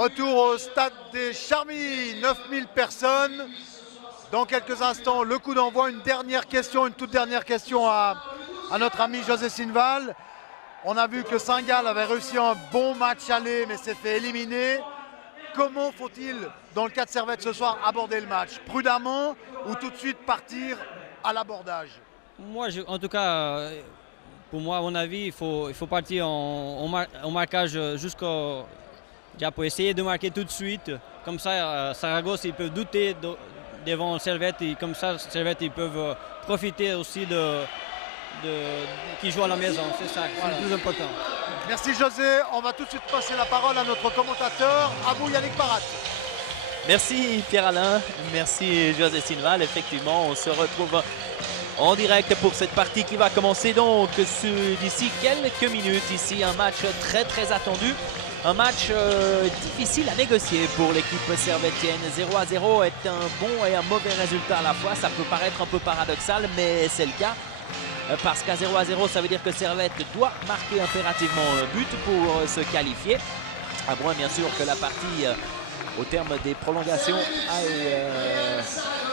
Retour au stade des Charmilles, 9000 personnes. Dans quelques instants, le coup d'envoi. Une dernière question, une toute dernière question à notre ami José Sinval. On a vu que Saint-Gall avait réussi un bon match aller, mais s'est fait éliminer. Comment faut-il, dans le cas de Servette ce soir, aborder le match? Prudemment ou tout de suite partir à l'abordage? Moi, en tout cas, pour moi, à mon avis, il faut partir en marquage jusqu'au... pour essayer de marquer tout de suite. Comme ça, Saragosse, ils peuvent douter devant Servette. Et comme ça, Servette, ils peuvent profiter aussi qui joue à la maison. C'est ça, voilà. C'est le plus important. Merci José. On va tout de suite passer la parole à notre commentateur, à vous Yannick Barat. Merci Pierre-Alain, merci José Sinval. Effectivement, on se retrouve en direct pour cette partie qui va commencer donc d'ici quelques minutes. Ici, un match très attendu. Un match difficile à négocier pour l'équipe servettienne. 0-0 est un bon et un mauvais résultat à la fois. Ça peut paraître un peu paradoxal, mais c'est le cas. Parce qu'à 0-0, ça veut dire que Servette doit marquer impérativement un but pour se qualifier. À moins bien sûr que la partie, au terme des prolongations, aille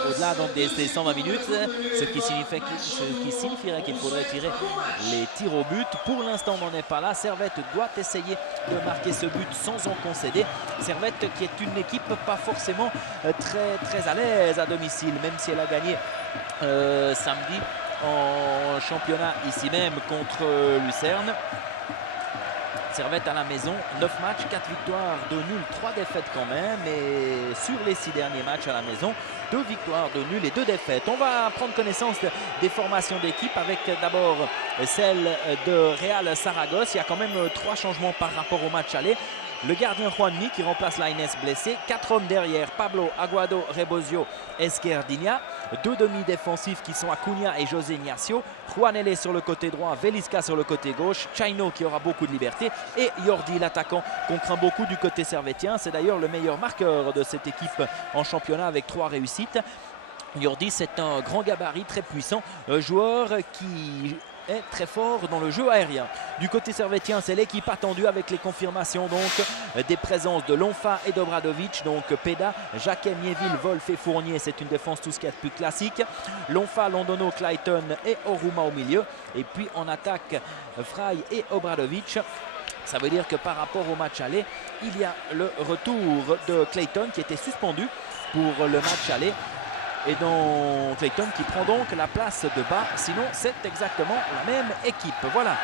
au-delà des 120 minutes, ce qui signifierait qu'il faudrait tirer les tirs au but. Pour l'instant, on n'en est pas là. Servette doit essayer de marquer ce but sans en concéder. Servette qui est une équipe pas forcément très à l'aise à domicile, même si elle a gagné samedi en championnat ici même contre Lucerne. Servette à la maison, 9 matchs, 4 victoires, 2 nuls, 3 défaites quand même. Et sur les 6 derniers matchs à la maison, 2 victoires, 2 nuls et 2 défaites. On va prendre connaissance des formations d'équipe avec d'abord celle de Real Saragosse. Il y a quand même 3 changements par rapport au match aller. Le gardien Juanmi qui remplace Lainez blessé. 4 hommes derrière, Pablo, Aguado, Rebosio, Esquerdinha. 2 demi-défensifs qui sont Acuna et José Ignacio. Juanele sur le côté droit, Velisca sur le côté gauche. Chaino qui aura beaucoup de liberté. Et Jordi, l'attaquant qu'on craint beaucoup du côté servettien. C'est d'ailleurs le meilleur marqueur de cette équipe en championnat avec 3 réussites. Jordi, c'est un grand gabarit, très puissant, joueur qui est très fort dans le jeu aérien. Du côté servettien, c'est l'équipe attendue avec les confirmations donc des présences de Lonfa et d'Obradovic. Donc Peda, Jacquet, Miéville, Wolf et Fournier, c'est une défense tout ce qu'il y a de plus classique. Lonfa, Londono, Clayton et Oruma au milieu. Et puis en attaque, Frey et Obradovic. Ça veut dire que par rapport au match aller, il y a le retour de Clayton qui était suspendu pour le match aller. Et donc Clayton qui prend donc la place de bas. Sinon, c'est exactement la même équipe. Voilà.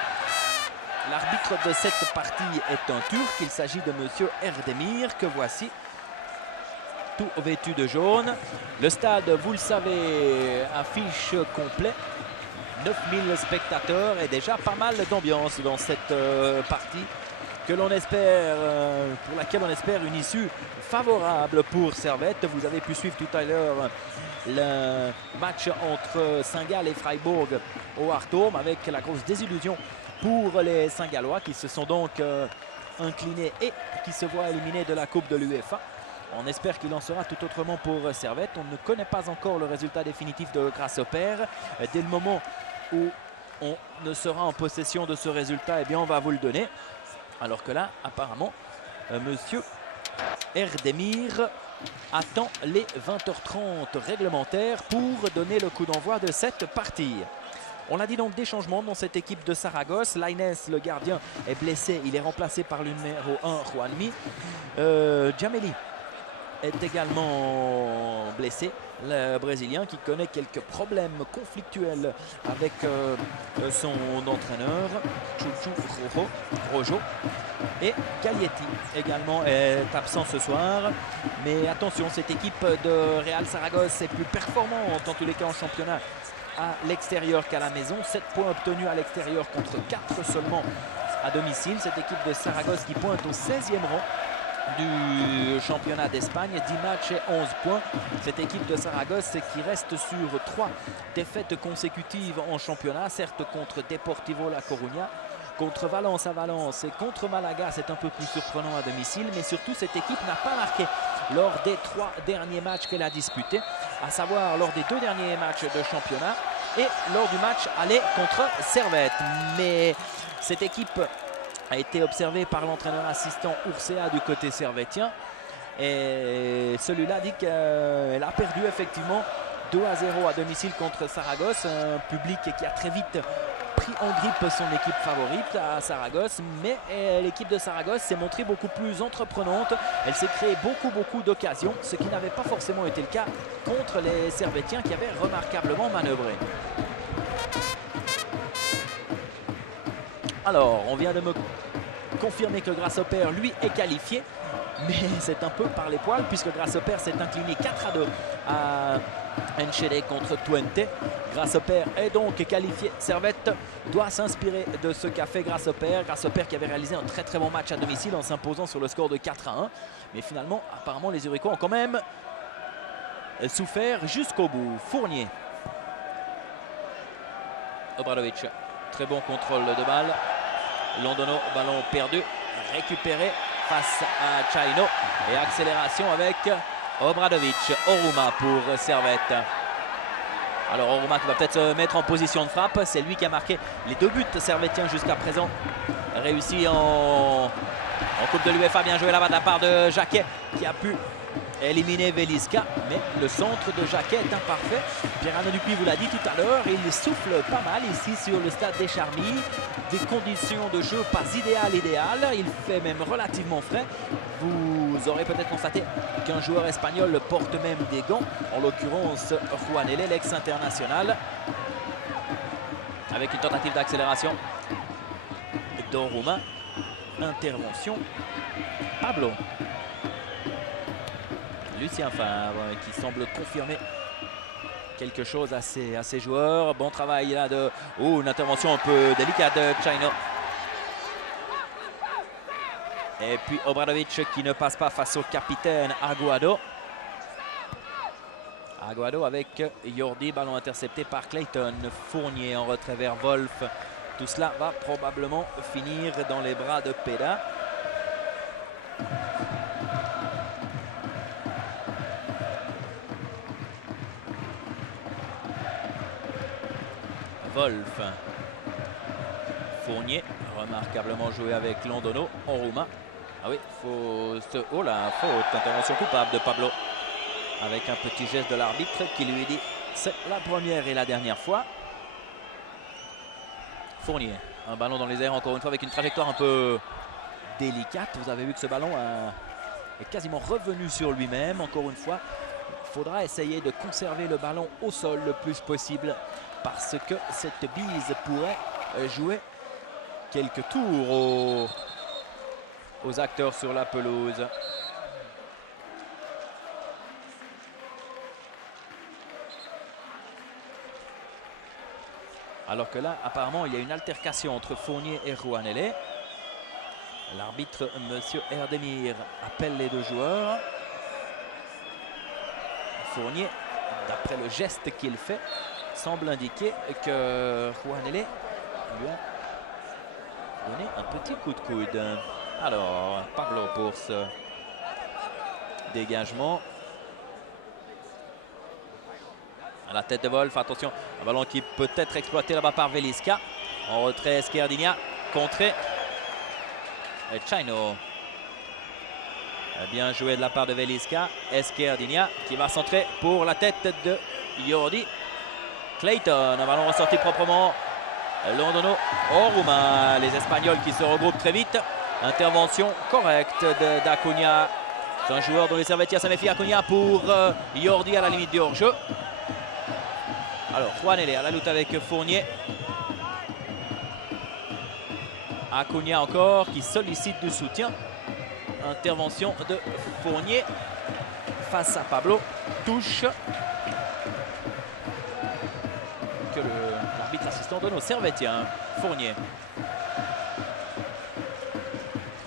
L'arbitre de cette partie est un Turc. Il s'agit de monsieur Erdemir que voici. Tout vêtu de jaune. Le stade, vous le savez, affiche complet. 9000 spectateurs et déjà pas mal d'ambiance dans cette partie que l'on espère, pour laquelle on espère une issue favorable pour Servette. Vous avez pu suivre tout à l'heure le match entre Saint-Gall et Freiburg au Hartholm avec la grosse désillusion pour les Saint-Gallois qui se sont donc inclinés et qui se voient éliminés de la Coupe de l'UEFA. On espère qu'il en sera tout autrement pour Servette. On ne connaît pas encore le résultat définitif de Grasshopper. Dès le moment où on ne sera en possession de ce résultat, eh bien on va vous le donner. Alors que là, apparemment, monsieur Erdemir attend les 20h30 réglementaires pour donner le coup d'envoi de cette partie. On l'a dit donc, des changements dans cette équipe de Saragosse. Lainez, le gardien, est blessé. Il est remplacé par le numéro 1, Juanmi. Djameli est également blessé. Le Brésilien qui connaît quelques problèmes conflictuels avec son entraîneur, Chuchu Rojo. Et Gaglietti également est absent ce soir. Mais attention, cette équipe de Real Saragosse est plus performante en tous les cas en championnat à l'extérieur qu'à la maison. 7 points obtenus à l'extérieur contre 4 seulement à domicile. Cette équipe de Saragosse qui pointe au 16e rang du championnat d'Espagne, 10 matchs et 11 points. Cette équipe de Saragosse qui reste sur 3 défaites consécutives en championnat, certes contre Deportivo La Coruña, contre Valence à Valence et contre Malaga, c'est un peu plus surprenant à domicile, mais surtout cette équipe n'a pas marqué lors des 3 derniers matchs qu'elle a disputés, à savoir lors des 2 derniers matchs de championnat et lors du match aller contre Servette. Mais cette équipe a été observé par l'entraîneur assistant Urcea du côté servétien. Et celui-là dit qu'elle a perdu effectivement 2-0 à domicile contre Saragosse. Un public qui a très vite pris en grippe son équipe favorite à Saragosse. Mais l'équipe de Saragosse s'est montrée beaucoup plus entreprenante. Elle s'est créée beaucoup d'occasions, ce qui n'avait pas forcément été le cas contre les Servétiens qui avaient remarquablement manœuvré. Alors, on vient de me confirmer que Grasshopper, lui, est qualifié. Mais c'est un peu par les poils puisque Grasshopper s'est incliné 4-2 à Enschede contre Twente. Grasshopper est donc qualifié. Servette doit s'inspirer de ce qu'a fait Grasshopper. Grasshopper qui avait réalisé un très bon match à domicile en s'imposant sur le score de 4-1. Mais finalement, apparemment, les Uriquois ont quand même souffert jusqu'au bout. Fournier. Obradovic. Très bon contrôle de balle. Londono, ballon perdu. Récupéré face à Chaino. Et accélération avec Obradovic. Oruma pour Servette. Alors Oruma qui va peut-être se mettre en position de frappe. C'est lui qui a marqué les 2 buts servétiens jusqu'à présent. Réussi en Coupe de l'UEFA. Bien joué là-bas de la part de Jacquet qui a pu éliminer Veliska. Mais le centre de Jacquet est imparfait. Pierre-Alain Dupuis vous l'a dit tout à l'heure. Il souffle pas mal ici sur le stade des Charmilles. Des conditions de jeu pas idéales. Il fait même relativement frais. Vous aurez peut-être constaté qu'un joueur espagnol porte même des gants. En l'occurrence, Juanele, l'ex-international. Avec une tentative d'accélération d'Oruma. Intervention. Pablo. Lucien Favre qui semble confirmer quelque chose à ses joueurs. Bon travail là de... Oh, une intervention un peu délicate de Chaino. Et puis Obradovic qui ne passe pas face au capitaine Aguado. Aguado avec Jordi, ballon intercepté par Clayton. Fournier en retrait vers Wolf. Tout cela va probablement finir dans les bras de Peda. Wolf. Fournier, remarquablement joué avec Londono. Oruma. Ah oui, faute. Oh là, faute. Intervention coupable de Pablo. Avec un petit geste de l'arbitre qui lui dit c'est la première et la dernière fois. Fournier, un ballon dans les airs encore une fois avec une trajectoire un peu délicate. Vous avez vu que ce ballon est quasiment revenu sur lui-même. Encore une fois, il faudra essayer de conserver le ballon au sol le plus possible parce que cette bise pourrait jouer quelques tours aux acteurs sur la pelouse. Alors que là, apparemment, il y a une altercation entre Fournier et Juanele. L'arbitre, monsieur Erdemir, appelle les 2 joueurs. Fournier, d'après le geste qu'il fait, semble indiquer que Juanele lui a donné un petit coup de coude. Alors, Pablo pour ce dégagement. À la tête de Wolf, attention, un ballon qui peut être exploité là-bas par Veliska. En retrait, Esquerdinia, contré. Chaino. Bien joué de la part de Veliska. Esquerdinia qui va centrer pour la tête de Jordi. Clayton, un ballon ressorti proprement. Londono, Oruma, les Espagnols qui se regroupent très vite. Intervention correcte d'Acuna. C'est un joueur dont les Servétiens se méfient. Acuna pour Jordi à la limite du hors-jeu. Alors, Juanele à la lutte avec Fournier. Acuna encore qui sollicite du soutien. Intervention de Fournier face à Pablo. Touche que l'arbitre assistant donne aux Servétiens. Fournier.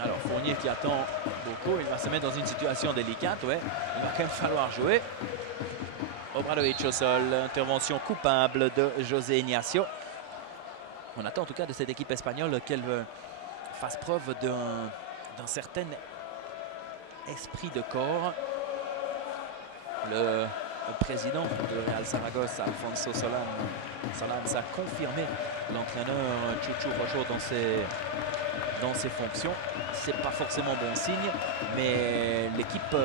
Alors, Fournier qui attend beaucoup. Il va se mettre dans une situation délicate. Ouais, il va quand même falloir jouer. Obradovic au sol, intervention coupable de José Ignacio. On attend en tout cas de cette équipe espagnole qu'elle fasse preuve d'un certain esprit de corps. Le président de Real Saragosse, Alfonso Solans, a confirmé l'entraîneur Chuchu Rojo dans ses dans ses fonctions. C'est pas forcément bon signe, mais l'équipe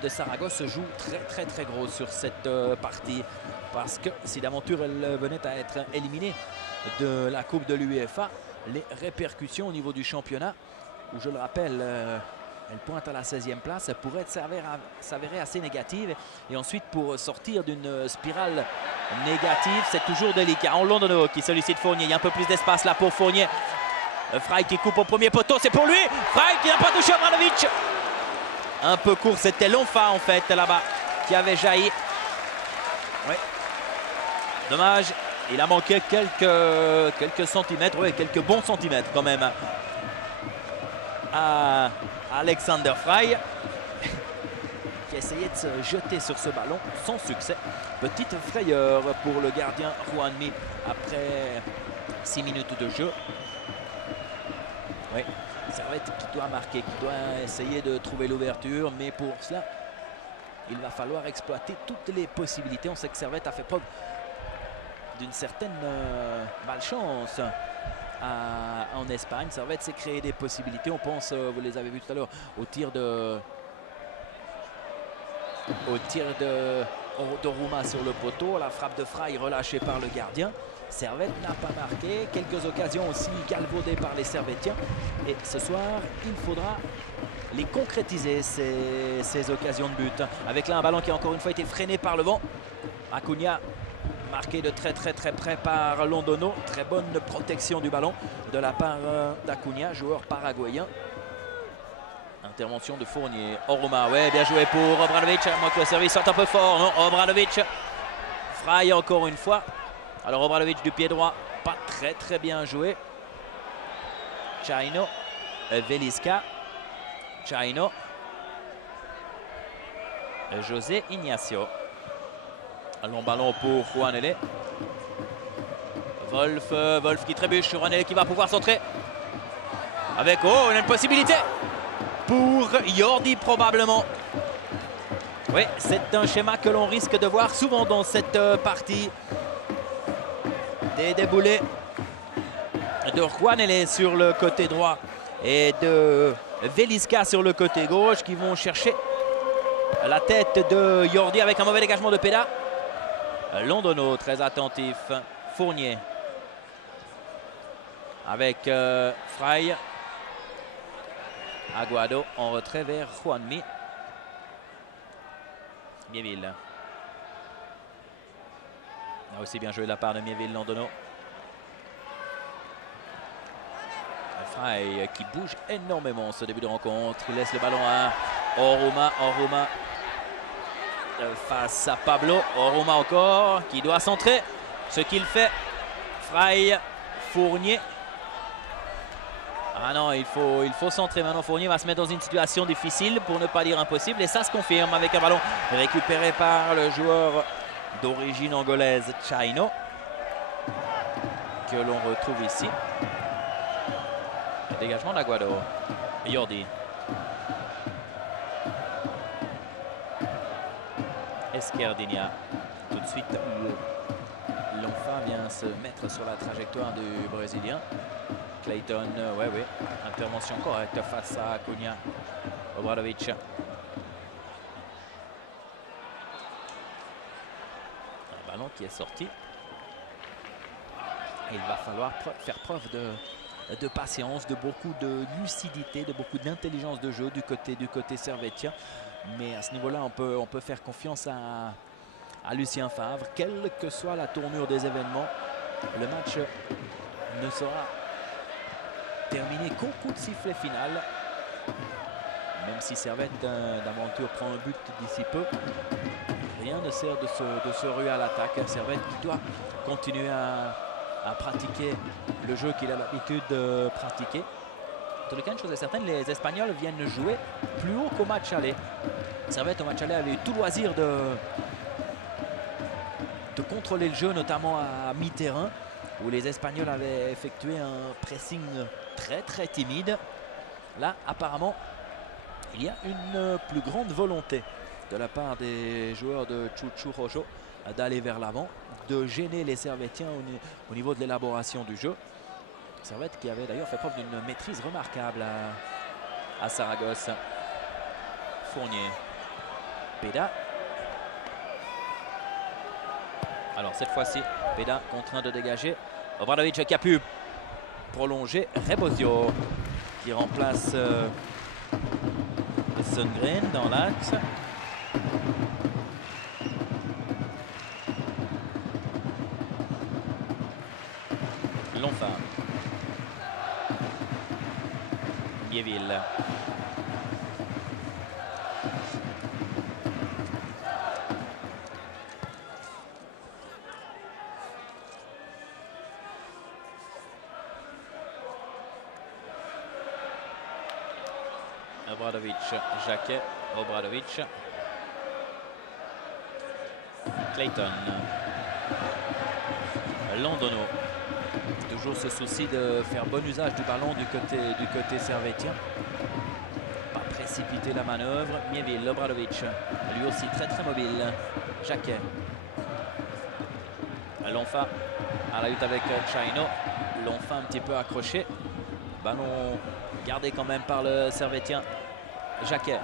de Saragosse joue très gros sur cette partie, parce que si d'aventure elle venait à être éliminée de la Coupe de l'UEFA, les répercussions au niveau du championnat, où je le rappelle, elle pointe à la 16e place, pourrait s'avérer assez négative. Et ensuite, pour sortir d'une spirale négative, c'est toujours délicat. En Londono qui sollicite Fournier, il y a un peu plus d'espace là pour Fournier. Frey qui coupe au premier poteau, c'est pour lui. Frey qui n'a pas touché Obradovic. Un peu court, c'était Lonfa en fait là-bas qui avait jailli. Oui. Dommage, il a manqué quelques centimètres, oui, quelques bons centimètres quand même à Alexander Frey qui essayait de se jeter sur ce ballon sans succès. Petite frayeur pour le gardien Juanmi après 6 minutes de jeu. Oui, Servette qui doit marquer, qui doit essayer de trouver l'ouverture, mais pour cela, il va falloir exploiter toutes les possibilités. On sait que Servette a fait preuve d'une certaine malchance en Espagne. Servette s'est créé des possibilités. On pense, vous les avez vues tout à l'heure, au tir de Rouma sur le poteau, la frappe de Frey relâchée par le gardien. Servette n'a pas marqué, quelques occasions aussi galvaudées par les Servettiens. Et ce soir, il faudra les concrétiser, ces occasions de but. Avec là un ballon qui a encore une fois été freiné par le vent. Acuna marqué de très près par Londono. Très bonne protection du ballon de la part d'Acuna, joueur paraguayen. Intervention de Fournier. Oruma, ouais, bien joué pour Obradovic. Moi que le service soit un peu fort, non? Obradovic. Frey encore une fois. Alors Obradovic du pied droit, pas très bien joué. Chaino, Veliska. Chaino. José Ignacio. Un long ballon pour Juanele. Wolf qui trébuche. Juanele qui va pouvoir centrer. Avec, oh, il a une possibilité pour Jordi probablement. Oui, c'est un schéma que l'on risque de voir souvent dans cette partie. Des déboulés de Juanele sur le côté droit et de Veliska sur le côté gauche qui vont chercher la tête de Jordi avec un mauvais dégagement de Peda. Londono très attentif. Fournier avec Frey. Aguado en retrait vers Juanmi. Miéville. Là aussi bien joué de la part de Miéville, Londono. Frey qui bouge énormément ce début de rencontre. Il laisse le ballon à Oruma. Oruma face à Pablo. Oruma encore qui doit centrer. Ce qu'il fait. Frey, Fournier. Ah non, il faut centrer maintenant. Fournier va se mettre dans une situation difficile, pour ne pas dire impossible. Et ça se confirme avec un ballon récupéré par le joueur d'origine angolaise, Chaino, que l'on retrouve ici. Le dégagement d'Aguado. Jordi. Esquerdinha. Tout de suite, l'enfant vient se mettre sur la trajectoire du Brésilien. Clayton, oui, intervention correcte face à Acuna. Obradovic. Un ballon qui est sorti. Il va falloir faire preuve de patience, de beaucoup de lucidité, de beaucoup d'intelligence de jeu du côté servettien. Mais à ce niveau-là, on peut faire confiance à Lucien Favre. Quelle que soit la tournure des événements, le match ne sera terminé qu'au coup de sifflet final. Même si Servette d'aventure prend un but d'ici peu, rien ne sert de se ruer à l'attaque. Servette qui doit continuer à pratiquer le jeu qu'il a l'habitude de pratiquer. En tout cas, une chose est certaine, les Espagnols viennent jouer plus haut qu'au match aller. Servette au match aller avait eu tout loisir de contrôler le jeu, notamment à mi-terrain, où les Espagnols avaient effectué un pressing très timide. Là, apparemment, il y a une plus grande volonté de la part des joueurs de Chuchu Rojo d'aller vers l'avant, de gêner les Servettiens au niveau de l'élaboration du jeu. Servette qui avait d'ailleurs fait preuve d'une maîtrise remarquable à Saragosse. Fournier. Beda. Alors cette fois-ci, Beda contraint de dégager. Obradovic qui a pu prolonger. Rebosio qui remplace Sundgren dans l'axe. Lonfa. Miéville. Obradovic, Jacquet, Obradovic, Clayton, Londono. Toujours ce souci de faire bon usage du ballon du côté servétien. Pas précipiter la manœuvre. Miéville, Obradovic, lui aussi très très mobile. Jacquet. Lonfa à la lutte avec Chaino. Lonfa un petit peu accroché. Ballon gardé quand même par le servétien. Jacquet.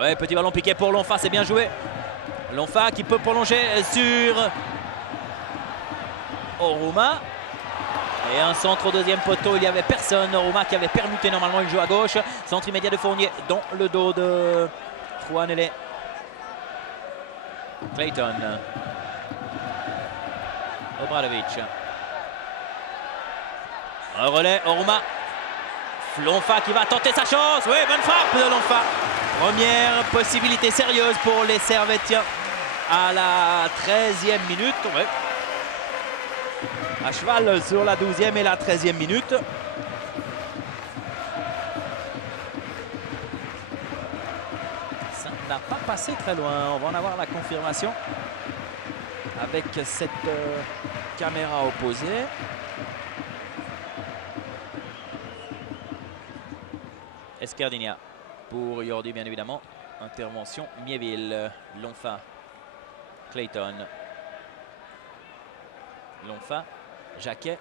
Ouais, petit ballon piqué pour Lonfa, c'est bien joué. Lonfa qui peut prolonger sur Oruma. Et un centre au deuxième poteau, il n'y avait personne. Oruma qui avait permuté, normalement il joue à gauche. Centre immédiat de Fournier dans le dos de Juanele. Clayton. Obradovic. Un relais, Oruma. Lonfa qui va tenter sa chance. Oui, bonne frappe de Lonfa. Première possibilité sérieuse pour les Servétiens à la 13e minute. Ouais. À cheval sur la 12e et la 13e minute. Ça n'a pas passé très loin. On va en avoir la confirmation avec cette caméra opposée. Escardinia pour Yordi, bien évidemment. Intervention Miéville. Lonfa. Clayton. Lonfa. Jacquet.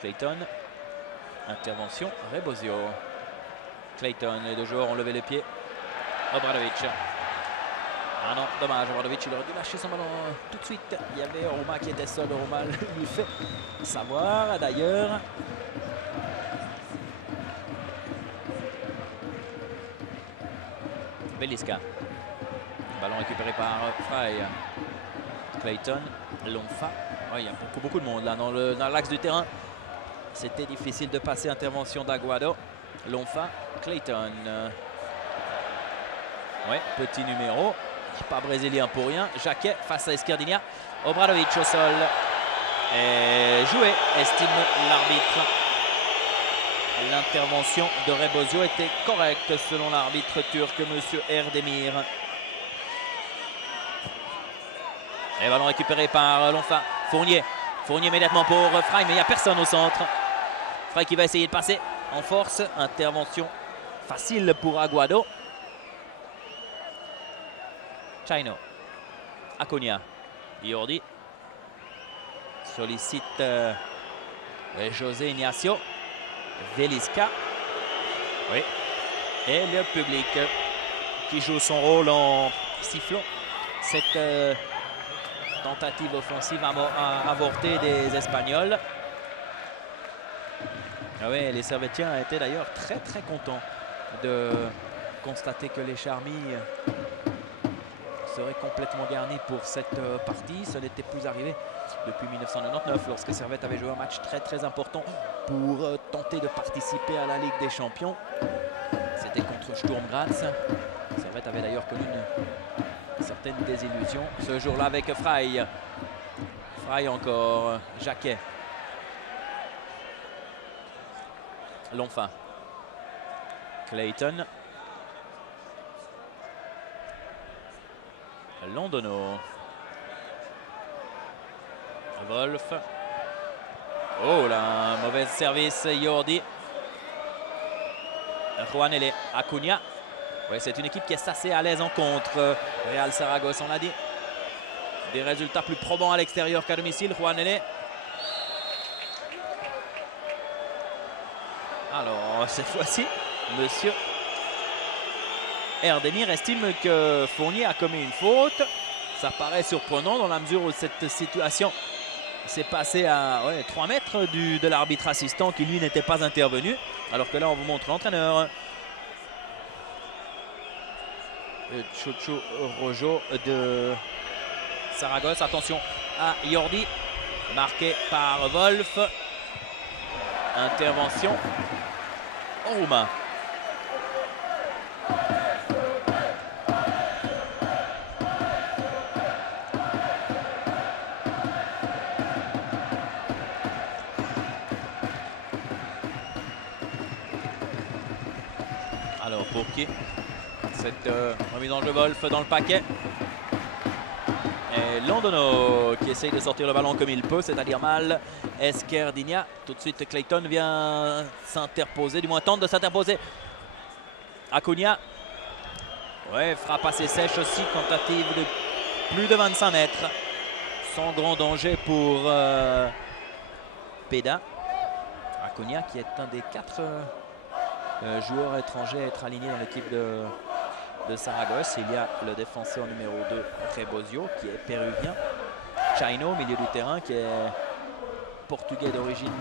Clayton. Intervention Rebosio. Clayton. Les deux joueurs ont levé les pieds. Obradovic. Ah non, dommage. Obradovic, il aurait dû lâcher son ballon tout de suite. Il y avait Oruma qui était seul. Oruma lui fait savoir d'ailleurs. Beliska. Ballon récupéré par Frey. Clayton. Lonfa. Oh, il y a beaucoup de monde là dans l'axe du terrain. C'était difficile de passer. Intervention d'Aguado. Lonfa. Clayton. Ouais, petit numéro. Pas brésilien pour rien. Jacquet face à Escardinia. Obradovic au sol. Et joué, estime l'arbitre. L'intervention de Rebosio était correcte selon l'arbitre turc, M. Erdemir. Et ballon récupéré par Lonfa. Fournier. Fournier immédiatement pour Frey, mais il n'y a personne au centre. Frey qui va essayer de passer en force. Intervention facile pour Aguado. Chaino. Acuna. Yordi. Sollicite José Ignacio. Veliska. Oui. Et le public qui joue son rôle en sifflant cette tentative offensive avortée des Espagnols. Ah oui, les Servétiens étaient d'ailleurs très contents de constater que les Charmilles seraient complètement garnis pour cette partie. Ce n'était plus arrivé depuis 1999 lorsque Servette avait joué un match très important pour tenter de participer à la Ligue des Champions. C'était contre Sturm Graz. Servette avait d'ailleurs connu une certaine désillusion ce jour-là avec Frey. Frey encore. Jacquet. Lonfa. Clayton. Londono. Wolf. Oh là, mauvais service, Yordi. Juanele. Acuna. Oui, c'est une équipe qui est assez à l'aise en contre. Real Saragosse, on l'a dit. Des résultats plus probants à l'extérieur qu'à domicile. Juanele. Alors, cette fois-ci, monsieur Erdemir estime que Fournier a commis une faute. Ça paraît surprenant dans la mesure où cette situation s'est passée à 3 mètres de l'arbitre assistant qui, lui, n'était pas intervenu. Alors que là, on vous montre l'entraîneur. Chocho Rojo de Saragosse. Attention à Jordi, marqué par Wolf. Intervention Oruma. Alors pour qui cette remise en jeu, Wolf dans le paquet. Et Londono qui essaye de sortir le ballon comme il peut, c'est-à-dire mal. Esquerdigna, tout de suite Clayton vient s'interposer, du moins tente de s'interposer. Acuna, ouais, frappe assez sèche aussi, tentative de plus de 25 mètres. Sans grand danger pour Peda. Acuna qui est un des 4 joueurs étrangers à être alignés dans l'équipe de Saragosse. Il y a le défenseur numéro 2, Rebosio, qui est péruvien. Chino, au milieu du terrain, qui est portugais d'origine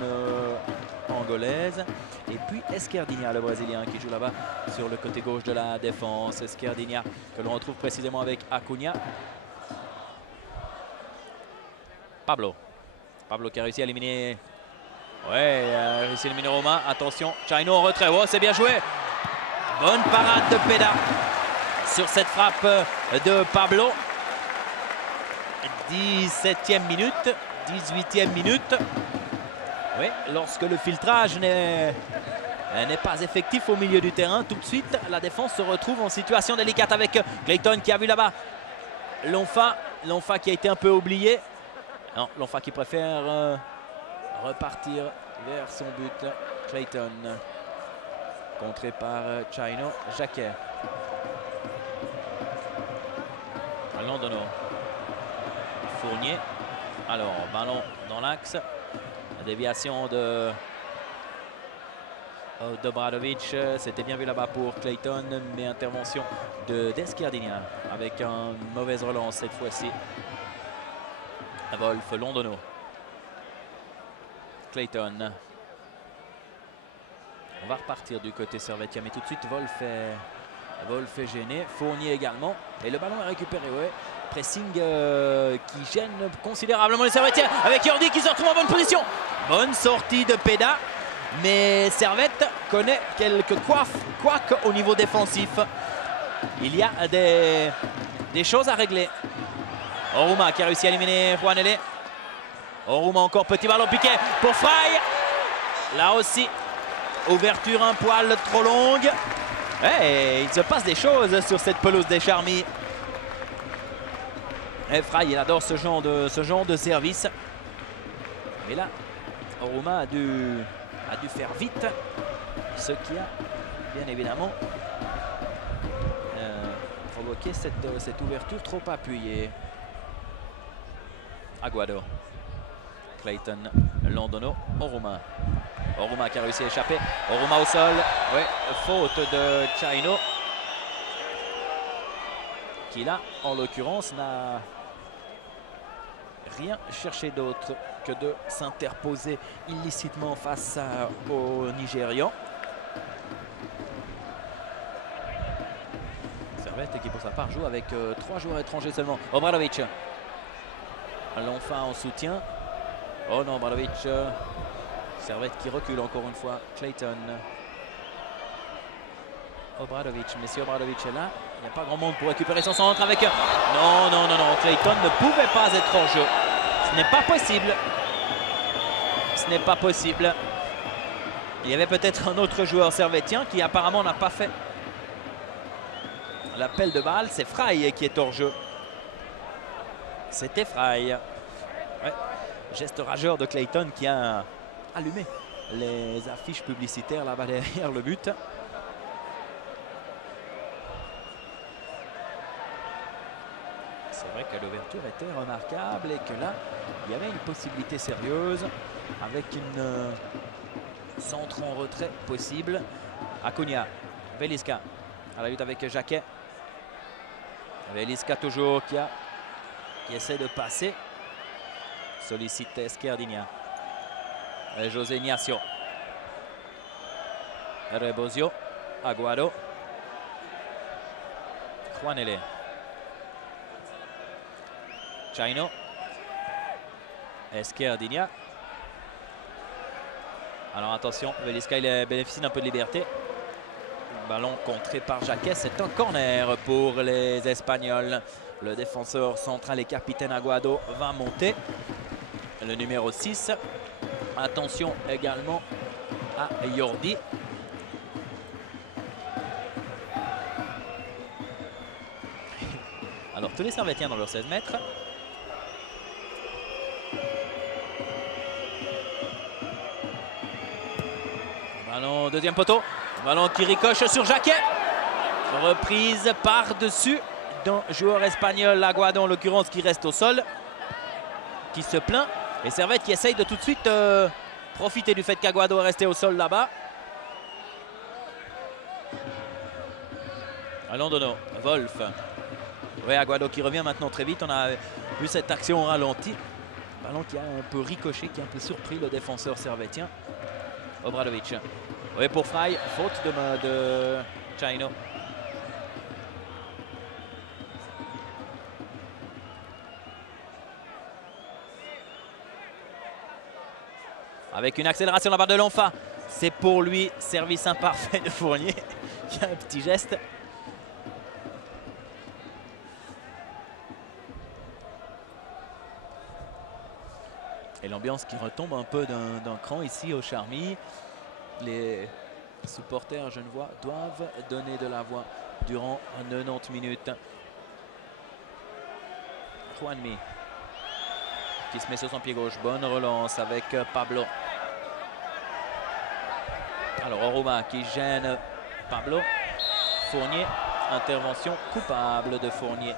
angolaise. Et puis Esquerdigna, le Brésilien, qui joue là-bas sur le côté gauche de la défense. Esquerdigna, que l'on retrouve précisément avec Acuna. Pablo qui a réussi à éliminer... Ouais, il a réussi à éliminer Romain. Attention, Chino en retrait. Oh, c'est bien joué. Bonne parade de Peda sur cette frappe de Pablo. 17e minute, 18e minute. Oui, lorsque le filtrage n'est pas effectif au milieu du terrain, tout de suite, la défense se retrouve en situation délicate avec Clayton qui a vu là-bas Lonfa qui a été un peu oublié. Non, Lonfa qui préfère repartir vers son but. Clayton, contré par Chino. Jacquet. Londono. Fournier. Alors, ballon dans l'axe. La déviation de Obradovic. C'était bien vu là-bas pour Clayton, mais intervention d'Esquerdigna avec une mauvaise relance cette fois-ci. Wolf, Londono. Clayton. On va repartir du côté Servetien, mais tout de suite Wolf est gêné. Fournier également. Et le ballon est récupéré, ouais. Pressing qui gêne considérablement les Servetiens avec Jordi qui se retrouve en bonne position. Bonne sortie de Peda, mais Servette connaît quelques couacs au niveau défensif. Il y a des choses à régler. Oruma qui a réussi à éliminer Juanele. Oruma encore, petit ballon piqué pour Fry. Là aussi, ouverture un poil trop longue. Et il se passe des choses sur cette pelouse des Charmy. Et Fry, il adore ce genre de service. Mais là, Oruma a dû faire vite. Ce qui a bien évidemment provoqué cette ouverture trop appuyée. Aguado. Clayton, Londono, Oruma. Oruma qui a réussi à échapper. Oruma au sol. Ouais, faute de Chino. Qui là, en l'occurrence, n'a rien cherché d'autre que de s'interposer illicitement face aux Nigérians. Servette qui pour sa part joue avec 3 joueurs étrangers seulement. Obradovic. L'enfant en soutien. Oh non, Obradovic. Servette qui recule encore une fois. Clayton. Obradovic. Messieurs, Obradovic est là. Il n'y a pas grand monde pour récupérer son centre avec... Non. Clayton ne pouvait pas être en jeu. Ce n'est pas possible. Ce n'est pas possible. Il y avait peut-être un autre joueur servettien qui apparemment n'a pas fait l'appel de balle. C'est Fry qui est hors jeu. C'était Fry. Ouais. Geste rageur de Clayton qui a allumé les affiches publicitaires là-bas derrière le but. C'est vrai que l'ouverture était remarquable et que là, il y avait une possibilité sérieuse avec centre en retrait possible. Acuna, Velisca à la lutte avec Jacquet. Velisca toujours qui essaie de passer. Sollicite Esquerdinia. José Ignacio. Rebosio. Aguado. Juanele. Chaino. Esquerdinia. Alors attention, Velisca il bénéficie d'un peu de liberté. Ballon contré par Jacquet, c'est un corner pour les Espagnols. Le défenseur central et capitaine Aguado va monter. Le numéro 6. Attention également à Jordi. Alors tous les Servétiens dans leurs 16 mètres. Ballon deuxième poteau. Ballon qui ricoche sur Jacquet. Reprise par-dessus d'un joueur espagnol, Aguado en l'occurrence, qui reste au sol. Qui se plaint. Et Servette qui essaye de tout de suite profiter du fait qu'Aguado est resté au sol là-bas. Londono, Wolf. Oui, Aguado qui revient maintenant très vite. On a vu cette action au ralenti. Ballon qui a un peu ricoché, qui a un peu surpris le défenseur servétien. Obradovic. Oui, pour Fry, faute de main de Chaino. Avec une accélération de la barre de Lonfa. C'est pour lui, service imparfait de Fournier. Il y a un petit geste. Et l'ambiance qui retombe un peu d'un cran ici au Charmy. Les supporters genevois doivent donner de la voix durant 90 minutes. Juanmi qui se met sur son pied gauche. Bonne relance avec Pablo. Alors Oruma qui gêne Pablo. Fournier, intervention coupable de Fournier.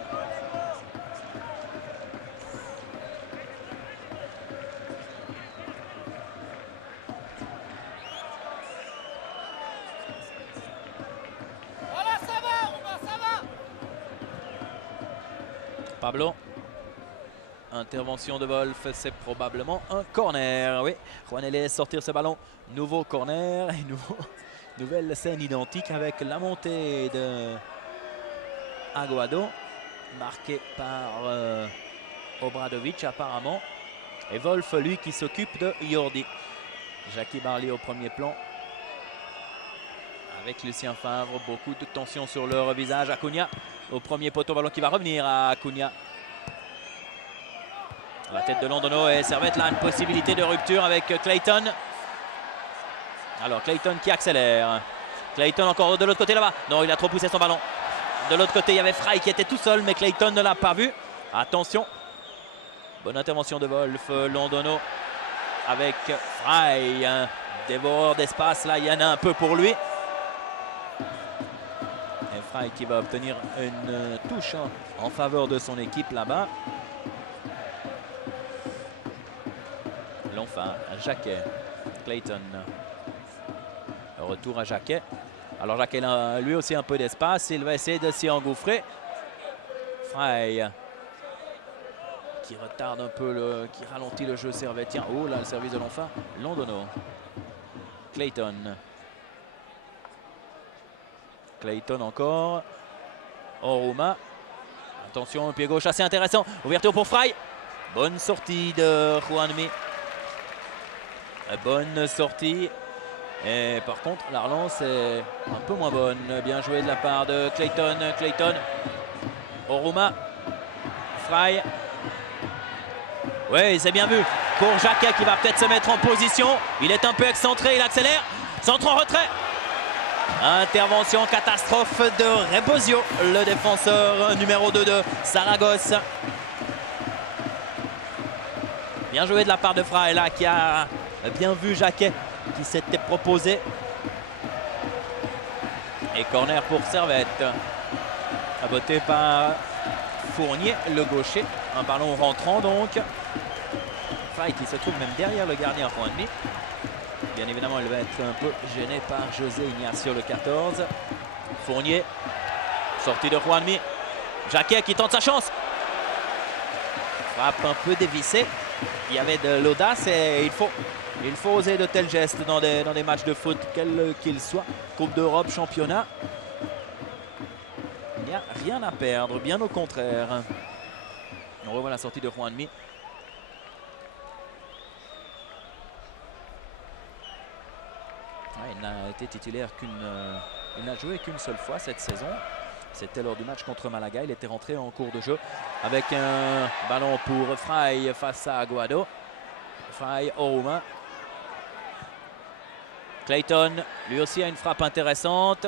Pablo, intervention de Wolf, c'est probablement un corner. Oui, Juanele sortir ce ballon. Nouveau corner et nouvelle scène identique avec la montée de Aguado, marqué par Obradovic apparemment. Et Wolf, lui, qui s'occupe de Jordi. Jackie Barley au premier plan. Avec Lucien Favre, beaucoup de tension sur leur visage. Acuna au premier poteau, ballon qui va revenir à Acuna. La tête de Londono et Servette là, une possibilité de rupture avec Clayton. Alors Clayton qui accélère. Clayton encore de l'autre côté là-bas. Non, il a trop poussé son ballon. De l'autre côté, il y avait Fry qui était tout seul, mais Clayton ne l'a pas vu. Attention. Bonne intervention de Wolf. Londono avec Fry. Un dévoreur d'espace là, il y en a un peu pour lui. Et Fry qui va obtenir une touche en faveur de son équipe là-bas. Lonfa, Jacquet, Clayton. Retour à Jacquet. Alors Jacquet a lui aussi un peu d'espace. Il va essayer de s'y engouffrer. Fry qui retarde un peu, qui ralentit le jeu servétien. Oh là, le service de Lonfa. Londono. Clayton. Clayton encore. Oruma. Attention, pied gauche assez intéressant. Ouverture pour Fry. Bonne sortie de Juanmi. Bonne sortie. Et par contre, la relance est un peu moins bonne. Bien joué de la part de Clayton. Clayton. Oruma. Fry. Oui, c'est bien vu. Pour Jacquet qui va peut-être se mettre en position. Il est un peu excentré, il accélère. Centre en retrait. Intervention catastrophe de Rebosio, le défenseur numéro 2 de Saragosse. Bien joué de la part de Fry là, qui a bien vu Jacquet qui s'était proposé. Et corner pour Servette. Saboté par Fournier, le gaucher. Un ballon rentrant donc. Fry qui se trouve même derrière le gardien Juanmi. Bien évidemment, il va être un peu gêné par José Ignacio, le 14. Fournier, sortie de Juanmi. Jacquet qui tente sa chance. Frappe un peu dévissée. Il y avait de l'audace et il faut oser de tels gestes dans des matchs de foot, quels qu'ils soient. Coupe d'Europe, championnat. Il n'y a rien à perdre, bien au contraire. On revoit la sortie de Juanmi. Il n'a été titulaire il n'a joué qu'une seule fois cette saison. C'était lors du match contre Malaga. Il était rentré en cours de jeu avec un ballon pour Fray face à Aguado. Fray Oruma. Clayton, lui aussi a une frappe intéressante.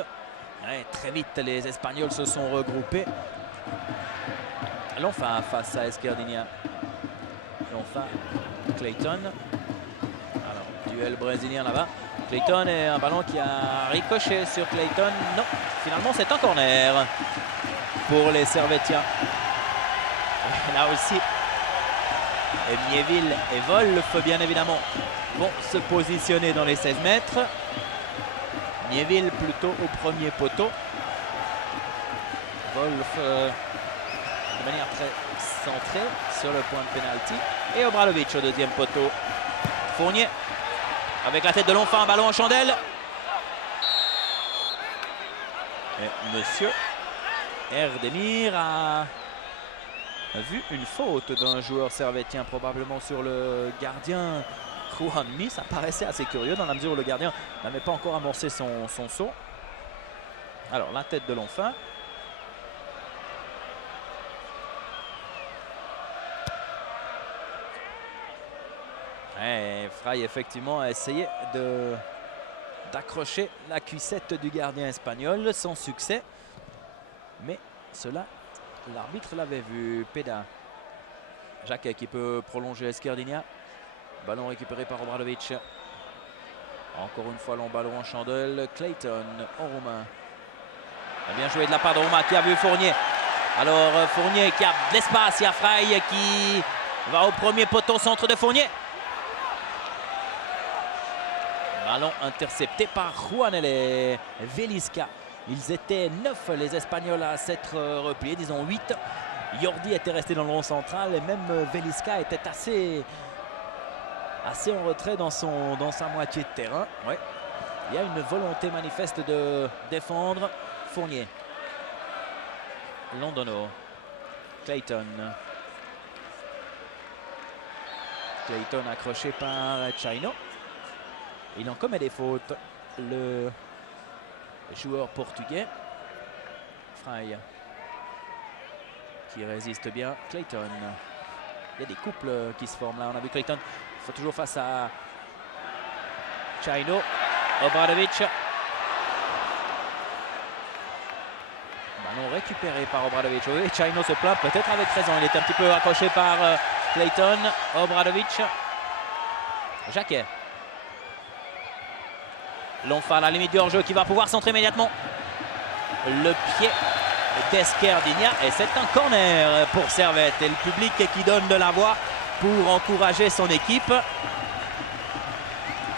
Ouais, très vite, les Espagnols se sont regroupés. Lonfa face à Esquerdinia. Lonfa, Clayton. Alors, duel brésilien là-bas. Clayton et un ballon qui a ricoché sur Clayton. Non, finalement c'est un corner pour les Servetiens. Là aussi, Miéville et Wolf, bien évidemment, vont se positionner dans les 16 mètres. Miéville plutôt au premier poteau. Wolf de manière très centrée sur le point de pénalty. Et Obradovic au deuxième poteau. Fournier avec la tête de Lonfa, un ballon en chandelle. Et monsieur Erdemir a vu une faute d'un joueur servétien, probablement sur le gardien Juanmi. Ça paraissait assez curieux dans la mesure où le gardien n'avait pas encore amorcé son saut. Alors la tête de Lonfa. Et Fray effectivement a essayé d'accrocher la cuissette du gardien espagnol sans succès. Mais cela, l'arbitre l'avait vu. Peda. Jacquet qui peut prolonger Esquerdinia. Ballon récupéré par Obradovic. Encore une fois, long ballon en chandelle. Clayton, Oruma. Bien joué de la part d'Oruma qui a vu Fournier. Alors Fournier qui a de l'espace. Il y a Fray qui va au premier poteau, centre de Fournier. Ballon intercepté par Juanele Velisca. Ils étaient 9 les Espagnols à s'être repliés, disons 8. Jordi était resté dans le rond central et même Velisca était assez en retrait dans sa moitié de terrain. Ouais. Il y a une volonté manifeste de défendre. Fournier. Londono. Clayton. Clayton accroché par Chino. Il en commet des fautes, le joueur portugais. Fray qui résiste bien. Clayton. Il y a des couples qui se forment là. On a vu Clayton. Il faut toujours face à Chino. Obradovic. Ballon récupéré par Obradovic. Oui, Chino se plaint peut-être avec raison. Il était un petit peu accroché par Clayton. Obradovic. Jacquet. Lonfa à la limite du hors-jeu qui va pouvoir centrer immédiatement. Le pied d'Esquerdinia et c'est un corner pour Servette. Et le public qui donne de la voix pour encourager son équipe.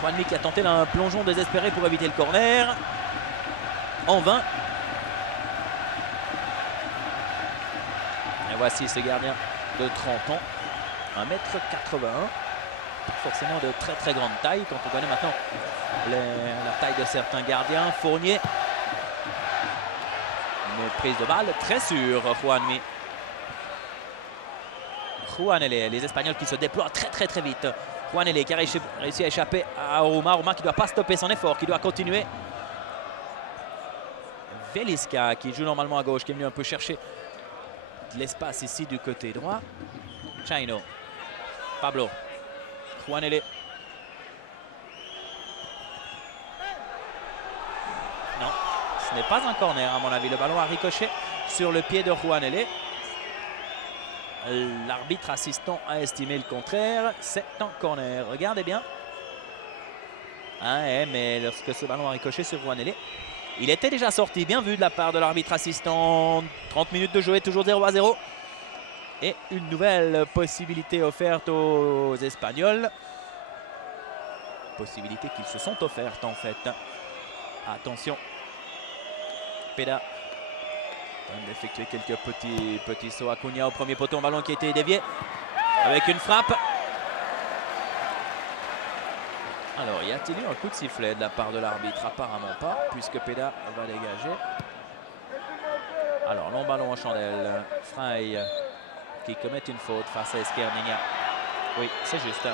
Juanmi qui a tenté un plongeon désespéré pour éviter le corner. En vain. Et voici ce gardien de 30 ans. 1m81. Forcément de très très grande taille quand on connaît maintenant la taille de certains gardiens. Fournier. Une prise de balle très sûre, Juanmi. Juanele, les Espagnols qui se déploient très très vite. Juanele qui a réussi à échapper à Oruma. Oruma qui ne doit pas stopper son effort, qui doit continuer. Velisca qui joue normalement à gauche, qui est venu un peu chercher de l'espace ici du côté droit. Chino. Pablo. Juanele. Non, ce n'est pas un corner à mon avis. Le ballon a ricoché sur le pied de Juanele. L'arbitre assistant a estimé le contraire. C'est un corner. Regardez bien. Mais lorsque ce ballon a ricoché sur Juanele, il était déjà sorti. Bien vu de la part de l'arbitre assistant. 30 minutes de jouer, toujours 0-0. Et une nouvelle possibilité offerte aux Espagnols. Possibilités qu'ils se sont offertes en fait. Attention. Peda tente d'effectuer quelques petits sauts. Acuna au premier poteau, un ballon qui a été dévié avec une frappe. Alors, y a-t-il eu un coup de sifflet de la part de l'arbitre? Apparemment pas, puisque Peda va dégager. Alors, long ballon en chandelle. Frey qui commet une faute face à Esquerdinia. Oui, c'est juste.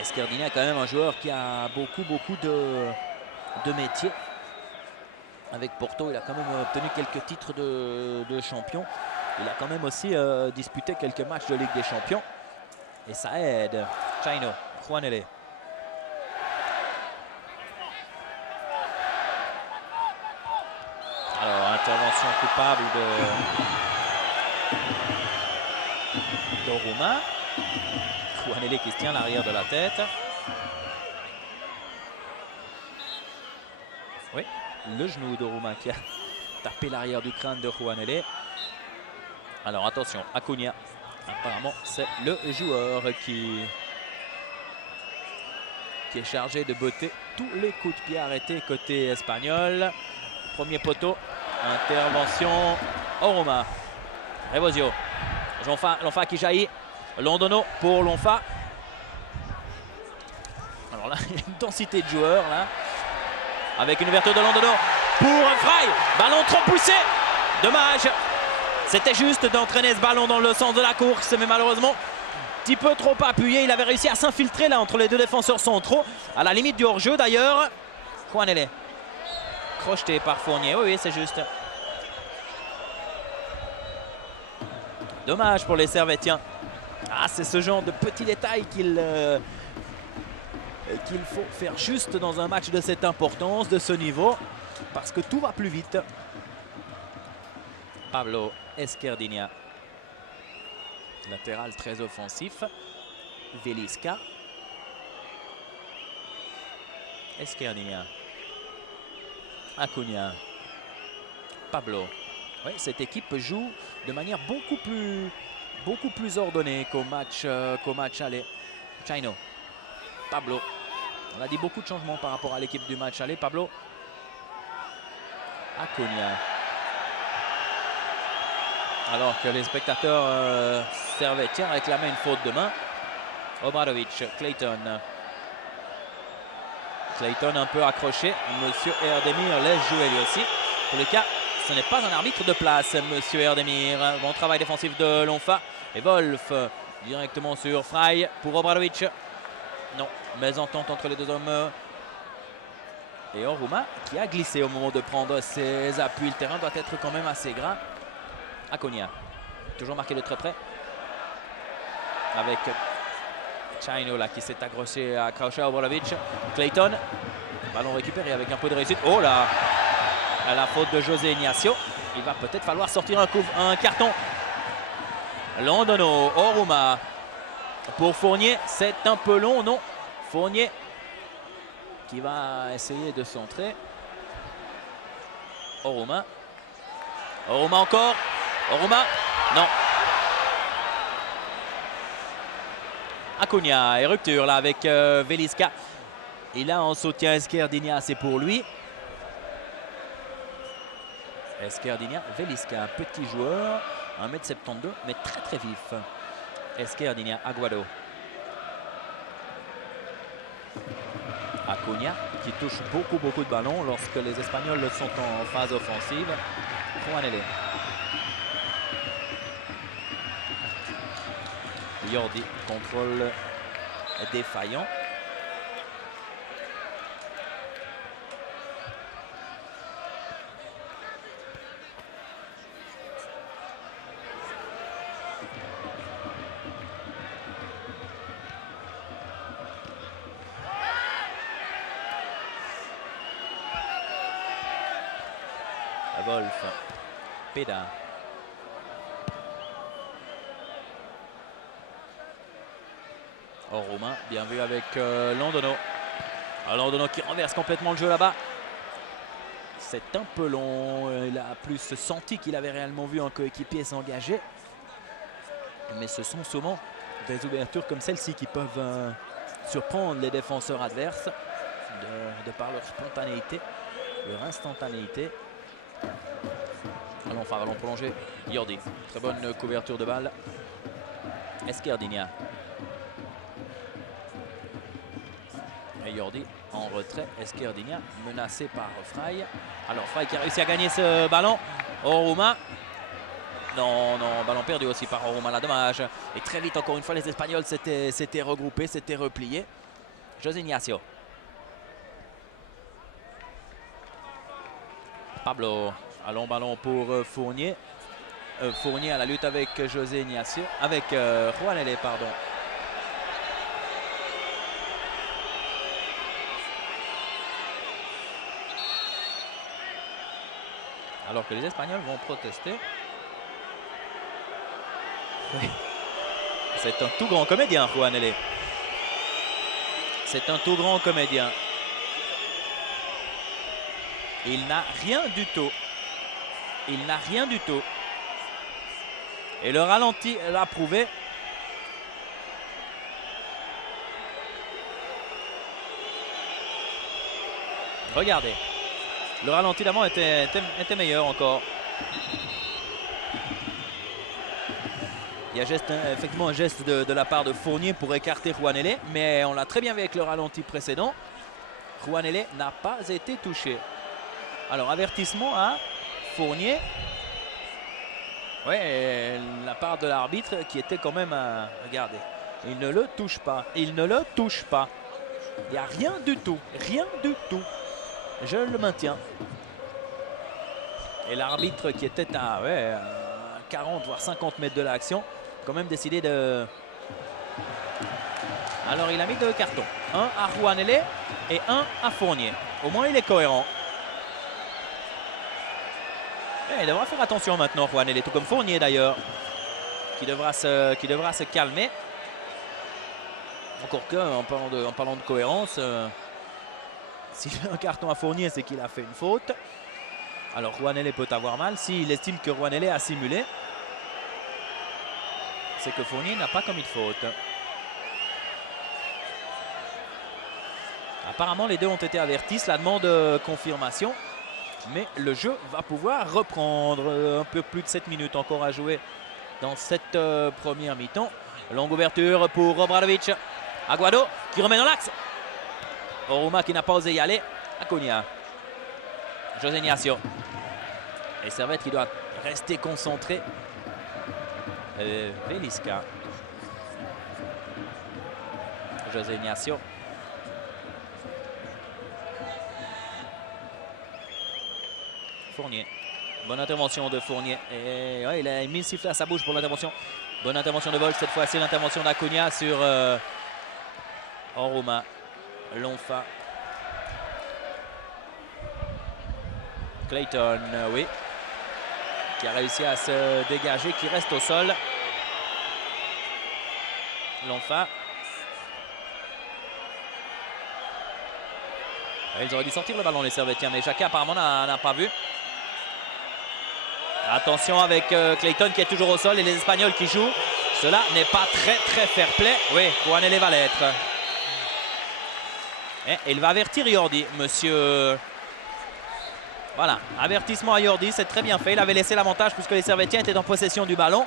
Esquerdinia est quand même un joueur qui a beaucoup de métiers. Avec Porto, il a quand même obtenu quelques titres de champion. Il a quand même aussi disputé quelques matchs de Ligue des Champions. Et ça aide. Chino, Juanele. Alors, intervention coupable de Roumain. Juanele qui se tient à l'arrière de la tête. Oui, le genou de Roumain qui a tapé l'arrière du crâne de Juanele. Alors attention, Acuna. Apparemment, c'est le joueur qui est chargé de botter tous les coups de pied arrêtés côté espagnol. Premier poteau, intervention. Oruma. Revosio. Lonfa qui jaillit. Londono pour Lonfa. Alors là, il y a une densité de joueurs là. Avec une ouverture de Londono pour Frey. Ballon trop poussé. Dommage. C'était juste d'entraîner ce ballon dans le sens de la course, mais malheureusement, un petit peu trop appuyé. Il avait réussi à s'infiltrer là entre les deux défenseurs centraux, à la limite du hors-jeu d'ailleurs. Juanele. Crocheté par Fournier. Oui, c'est juste. Dommage pour les Servétiens. Ah, c'est ce genre de petits détails qu'il faut faire juste dans un match de cette importance, de ce niveau, parce que tout va plus vite. Pablo Esquerdinia, latéral très offensif. Velisca. Esquerdinia. Acuna. Pablo. Oui, cette équipe joue de manière beaucoup plus ordonnée qu'au match aller. Chino. Pablo. On a dit beaucoup de changements par rapport à l'équipe du match aller. Pablo. Acuna. Alors que les spectateurs servétiens réclamaient une faute de main. Obradovic, Clayton. Clayton un peu accroché. Monsieur Erdemir laisse jouer lui aussi. Pour le cas, ce n'est pas un arbitre de place, Monsieur Erdemir. Bon travail défensif de Lonfa. Et Wolf directement sur Frey pour Obradovic. Non, mésentente entre les deux hommes. Et Oruma qui a glissé au moment de prendre ses appuis. Le terrain doit être quand même assez gras. Acuna, toujours marqué de très près. Avec Chino là qui s'est accroché à Obradovic. Clayton, ballon récupéré avec un peu de réussite. Oh là, à la faute de José Ignacio. Il va peut-être falloir sortir un carton. Londono, Oruma. Pour Fournier, c'est un peu long, non? Fournier qui va essayer de centrer. Oruma. Oruma encore. Oruma, non. Acuna et rupture là avec Velisca. Et là on soutient Esquerdinia, c'est pour lui. Esquerdinia, Velisca, un petit joueur, 1m72 mais très vif. Esquerdinia, Aguado. Acuna qui touche beaucoup de ballons lorsque les Espagnols sont en phase offensive. Juanele. Jordi, contrôle défaillant. Wolf, Peda. Oruma, bien vu avec Londono. Londono qui renverse complètement le jeu là-bas. C'est un peu long. Il a plus senti qu'il avait réellement vu un coéquipier s'engager. Mais ce sont souvent des ouvertures comme celle-ci qui peuvent surprendre les défenseurs adverses de par leur spontanéité, leur instantanéité. Allons faire, allons prolonger. Jordi, très bonne couverture de balle. Esquerdigna. Et Jordi en retrait. Esquerdigna menacé par Frey. Alors Frey qui a réussi à gagner ce ballon. Oruma. Non, non, ballon perdu aussi par Oruma, là, dommage. Et très vite, encore une fois, les Espagnols s'étaient regroupés, s'étaient repliés. José Ignacio. Pablo. Allons, ballon pour Fournier. Fournier à la lutte avec José Ignacio. Avec Juanele, pardon. Alors que les Espagnols vont protester. Oui. C'est un tout grand comédien, Juanele. C'est un tout grand comédien. Il n'a rien du tout. Il n'a rien du tout. Et le ralenti l'a prouvé. Regardez. Le ralenti d'avant était meilleur encore. Il y a effectivement un geste de la part de Fournier pour écarter Juanele. Mais on l'a très bien vu avec le ralenti précédent. Juanele n'a pas été touché. Alors avertissement à Fournier. Ouais, la part de l'arbitre qui était quand même à... Regardez, il ne le touche pas. Il ne le touche pas. Il n'y a rien du tout. Rien du tout. Je le maintiens. Et l'arbitre qui était à 40 voire 50 mètres de l'action, quand même décidé de... Alors il a mis 2 cartons. Un à Juanele et un à Fournier. Au moins il est cohérent. Et il devra faire attention maintenant, Juanele, tout comme Fournier d'ailleurs, qui devra se calmer. Encore que, en parlant de cohérence, s'il a un carton à Fournier, c'est qu'il a fait une faute. Alors Juanele peut avoir mal. S'il estime que Juanele a simulé, c'est que Fournier n'a pas commis de faute. Apparemment, les deux ont été avertis. Cela demande confirmation. Mais le jeu va pouvoir reprendre. Un peu plus de 7 minutes encore à jouer dans cette première mi-temps. Longue ouverture pour Obradovic. Aguado qui remet dans l'axe. Oruma qui n'a pas osé y aller. Acuna. José Ignacio. Et Servette qui doit rester concentré. Velisca. José Ignacio. Fournier. Bonne intervention de Fournier. Et ouais, il a mis le sifflet à sa bouche pour l'intervention. Bonne intervention de Vol cette fois-ci. L'intervention d'Acuna sur Oruma. Lonfa. Clayton, oui. Qui a réussi à se dégager, qui reste au sol. Lonfa. Ils auraient dû sortir le ballon, les Servettiens, mais Jacquet apparemment n'a pas vu. Attention avec Clayton qui est toujours au sol et les Espagnols qui jouent. Cela n'est pas très fair play. Oui, Juanele va l'être. Et il va avertir Jordi, monsieur. Voilà, avertissement à Jordi, c'est très bien fait. Il avait laissé l'avantage puisque les Servettiens étaient en possession du ballon.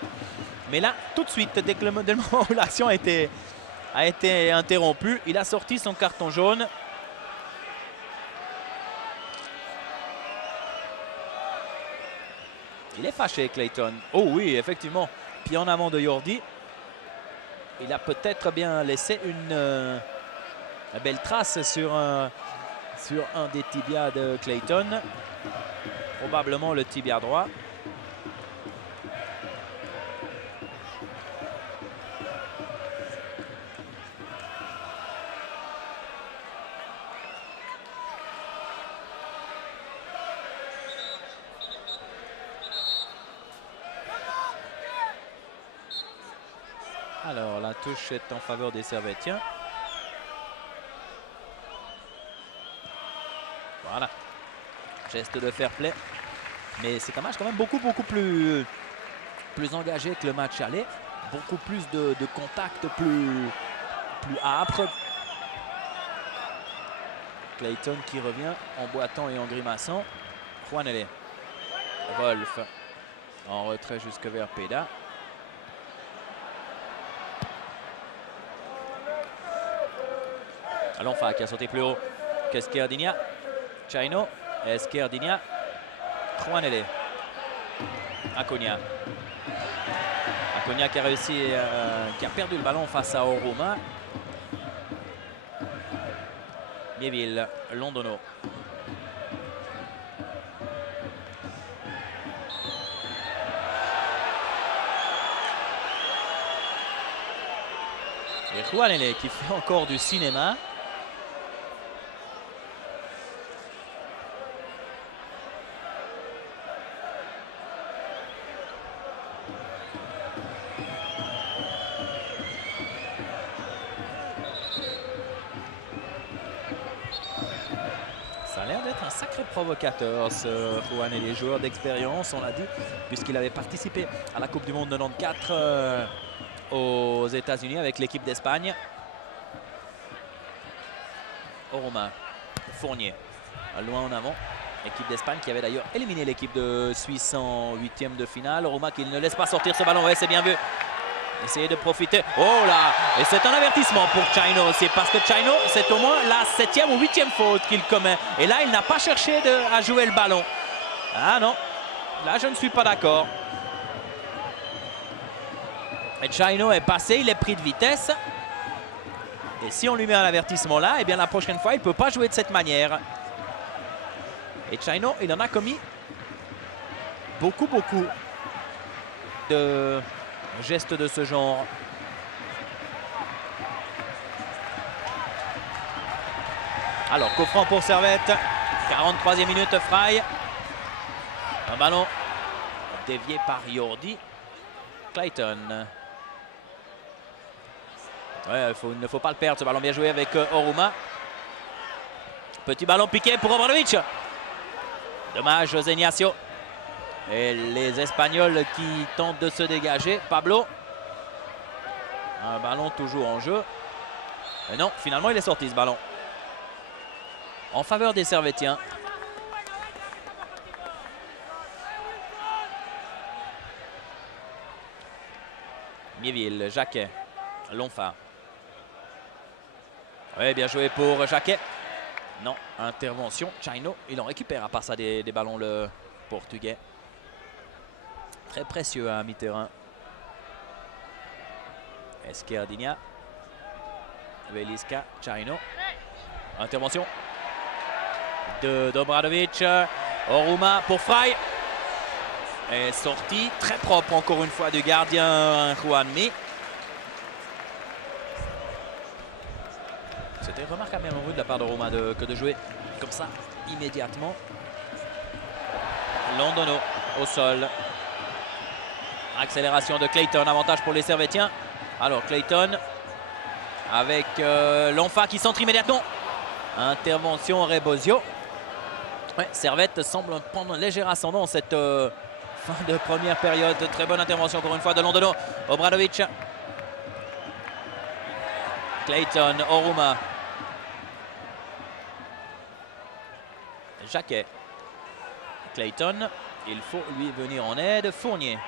Mais là, tout de suite, dès le moment où l'action a été interrompue, il a sorti son carton jaune. Il est fâché, Clayton. Oh oui, effectivement. Pied en avant de Jordi. Il a peut-être bien laissé une belle trace sur un des tibias de Clayton. Probablement le tibia droit. Alors, la touche est en faveur des Servettiens. Voilà. Geste de fair play. Mais c'est un match quand même beaucoup plus engagé que le match aller. Beaucoup plus de contact, plus âpre. Clayton qui revient en boitant et en grimaçant. Juanele. Wolf en retrait jusque vers Peda. Lonfa qui a sauté plus haut qu'Esquerdinia. Chaino. Esquerdinia. Juanele. Acuna. Acuna qui a réussi, qui a perdu le ballon face à Oruma. Mieville, Londono. Et Juanele qui fait encore du cinéma. Ça a l'air d'être un sacré provocateur, ce Juanele, joueur d'expérience, on l'a dit, puisqu'il avait participé à la Coupe du Monde 94 aux États-Unis avec l'équipe d'Espagne. Oruma, Fournier, loin en avant. Équipe d'Espagne qui avait d'ailleurs éliminé l'équipe de Suisse en 8e de finale. Oruma qui ne laisse pas sortir ce ballon, ouais, c'est bien vu. Essayer de profiter. Oh là! Et c'est un avertissement pour Chaino aussi, parce que Chaino, c'est au moins la 7e ou 8e faute qu'il commet. Et là, il n'a pas cherché à jouer le ballon. Ah non, là je ne suis pas d'accord. Et Chaino est passé, il est pris de vitesse. Et si on lui met un avertissement là, eh bien la prochaine fois, il ne peut pas jouer de cette manière. Et Chaino, il en a commis beaucoup de gestes de ce genre. Alors, coup franc pour Servette. 43e minute, Fry. Un ballon dévié par Yordi. Clayton. Ouais, il ne faut pas le perdre, ce ballon bien joué avec Oruma. Petit ballon piqué pour Obradovic. Dommage, José Ignacio. Et les Espagnols qui tentent de se dégager. Pablo. Un ballon toujours en jeu. Et non, finalement, il est sorti ce ballon. En faveur des Servettiens. Mieville, Jacquet, Lonfa. Oui, bien joué pour Jacquet. Non, intervention. Chaino, il en récupère à part ça des ballons, le Portugais. Très précieux à mi-terrain. Esquerdinia. Velisca, Chaino. Intervention de Obradovic. Oruma pour Fry. Et sortie très propre encore une fois du gardien Juanmi. C'était remarquablement vu de la part d'Oruma que de jouer comme ça immédiatement. Londono au sol. Accélération de Clayton, avantage pour les Servettiens. Alors Clayton avec Lonfa qui centre immédiatement. Intervention Rebosio. Ouais, Servette semble prendre un léger ascendant en cette fin de première période. Très bonne intervention encore une fois de Londono. Obradovic. Clayton, Oruma. Jacquet. Clayton. Il faut lui venir en aide. Fournier.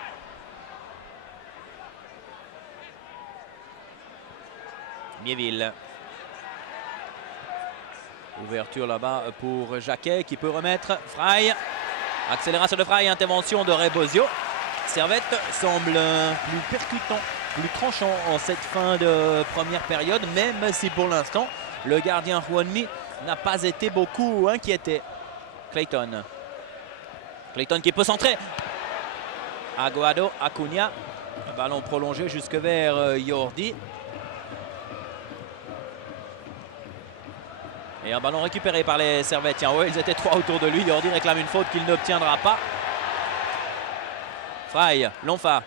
Mieville. Ouverture là-bas pour Jacquet qui peut remettre. Fry. Accélération de Fry, intervention de Rebosio. Servette semble plus percutant, plus tranchant en cette fin de première période, même si pour l'instant, le gardien Juanmi n'a pas été beaucoup inquiété. Clayton. Clayton qui peut centrer. Aguado, Acuna. Ballon prolongé jusque vers Yordi. Et un ballon récupéré par les Servettiens. Ouais, ils étaient trois autour de lui. Yordi réclame une faute qu'il n'obtiendra pas. Fry, Lonfa.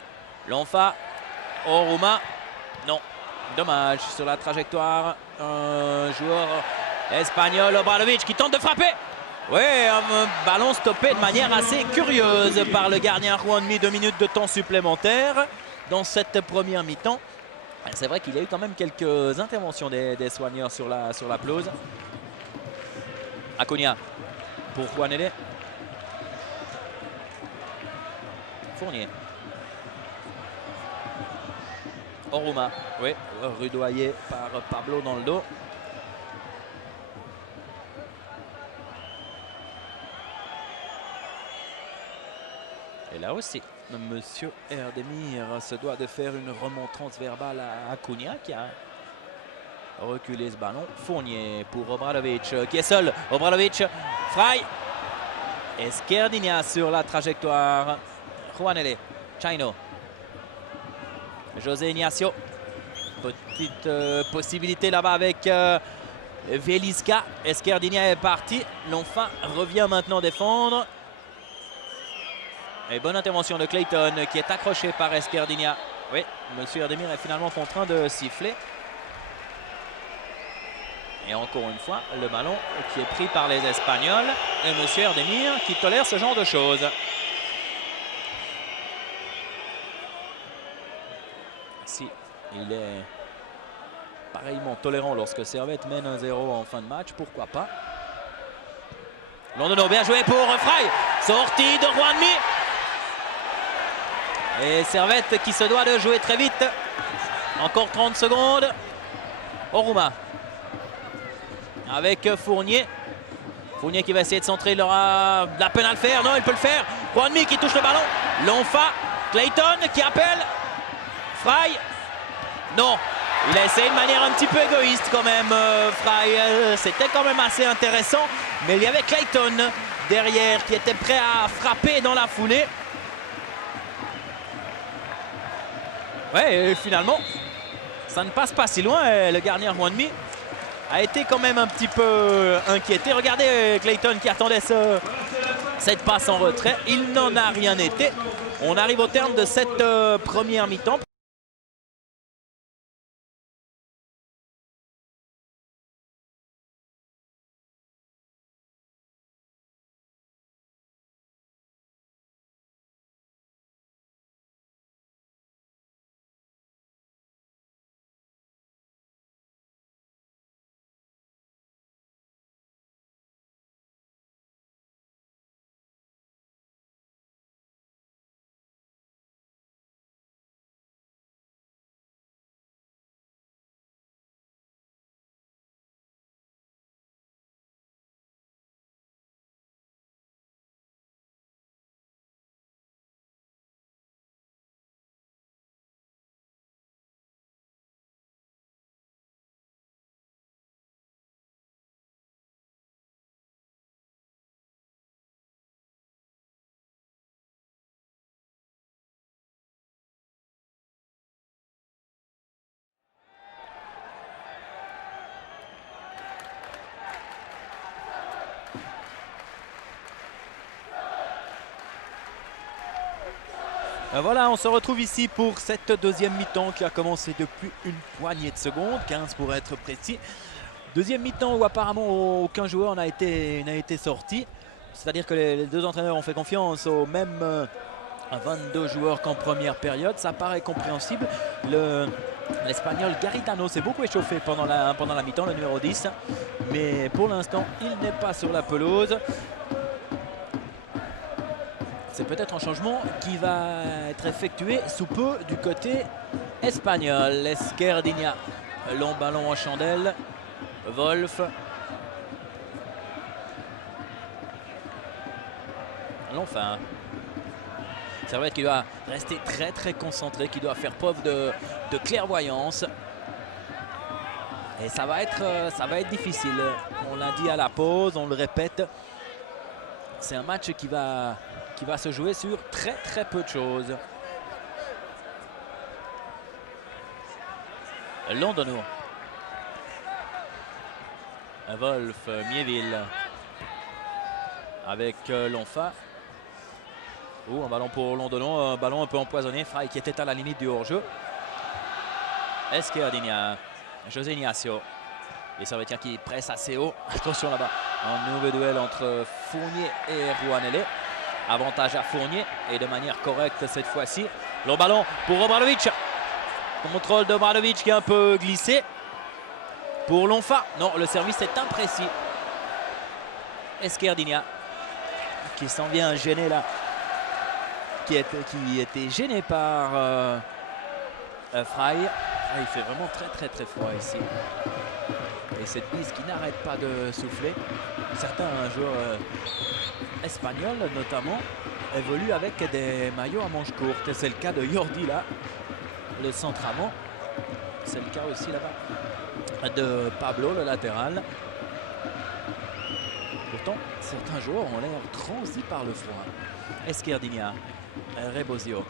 Lonfa, Oruma. Non, dommage sur la trajectoire. Un joueur espagnol, Obradovic, qui tente de frapper. Oui, un ballon stoppé de manière assez curieuse par le gardien Juanmi. 2 minutes de temps supplémentaire dans cette première mi-temps. C'est vrai qu'il y a eu quand même quelques interventions des soigneurs sur la pelouse. Acuna pour Juanele. Fournier. Oruma, oui, rudoyé par Pablo dans le dos. Et là aussi, Monsieur Erdemir se doit de faire une remontrance verbale à Acuna qui a reculé ce ballon. Fournier pour Obradovic qui est seul. Obradovic, Frey. Esquerdinia sur la trajectoire. Juanele, Chino. José Ignacio. Petite possibilité là-bas avec Velisca. Esquerdinia est parti. L'Enfant revient maintenant défendre. Et bonne intervention de Clayton qui est accroché par Esquerdinia. Oui, Monsieur Erdemir est finalement contraint de siffler. Et encore une fois, le ballon qui est pris par les Espagnols. Et Monsieur Erdemir qui tolère ce genre de choses. Si il est pareillement tolérant lorsque Servette mène 1-0 en fin de match, pourquoi pas. Londono, bien joué pour Frey. Sortie de Juanmi. Et Servette qui se doit de jouer très vite. Encore 30 secondes. Oruma. Avec Fournier. Fournier qui va essayer de centrer. Il aura de la peine à le faire. Non, il peut le faire. Juanmi qui touche le ballon. L'Enfant. Clayton qui appelle. Frey. Non. Il a essayé de manière un petit peu égoïste quand même. Frey. C'était quand même assez intéressant. Mais il y avait Clayton derrière qui était prêt à frapper dans la foulée. Ouais, et finalement, ça ne passe pas si loin. Et le gardien Juanmi a été quand même un petit peu inquiété. Regardez Clayton qui attendait cette passe en retrait. Il n'en a rien été. On arrive au terme de cette première mi-temps. Voilà, on se retrouve ici pour cette deuxième mi-temps qui a commencé depuis une poignée de secondes, 15 pour être précis. Deuxième mi-temps où apparemment aucun joueur n'a été sorti. C'est-à-dire que les deux entraîneurs ont fait confiance aux mêmes 22 joueurs qu'en première période. Ça paraît compréhensible. L'Espagnol Garitano s'est beaucoup échauffé pendant la mi-temps, le numéro 10. Mais pour l'instant, il n'est pas sur la pelouse. C'est peut-être un changement qui va être effectué sous peu du côté espagnol. Esquerdinia, long ballon en chandelle. Wolf. L'Enfant. Servette qui doit rester très concentré, qui doit faire preuve de clairvoyance. Et ça va être difficile. On l'a dit à la pause, on le répète. C'est un match qui va se jouer sur très peu de choses. Londono. Wolf, Mieville. Avec L'Enfant. Un ballon pour Londono, un ballon un peu empoisonné. Frey qui était à la limite du hors-jeu. Esquerdinia. José Ignacio. Les Servetiens qui pressent assez haut. Attention là-bas. Un nouveau duel entre Fournier et Juanele. Avantage à Fournier et de manière correcte cette fois-ci. Le ballon pour Obradovic. Contrôle d'Obradovic qui est un peu glissé. Pour L'Enfant. Non, le service est imprécis. Esquerdinia qui s'en vient gêner là, qui était gêné par Frey. Il fait vraiment très froid ici. Et cette bise qui n'arrête pas de souffler. Certains joueurs espagnols notamment évoluent avec des maillots à manches courtes. Et c'est le cas de Jordi là, le centre avant. C'est le cas aussi là-bas de Pablo, le latéral. Pourtant, certains joueurs ont l'air transis par le froid. Esquerdinia, Rebosio,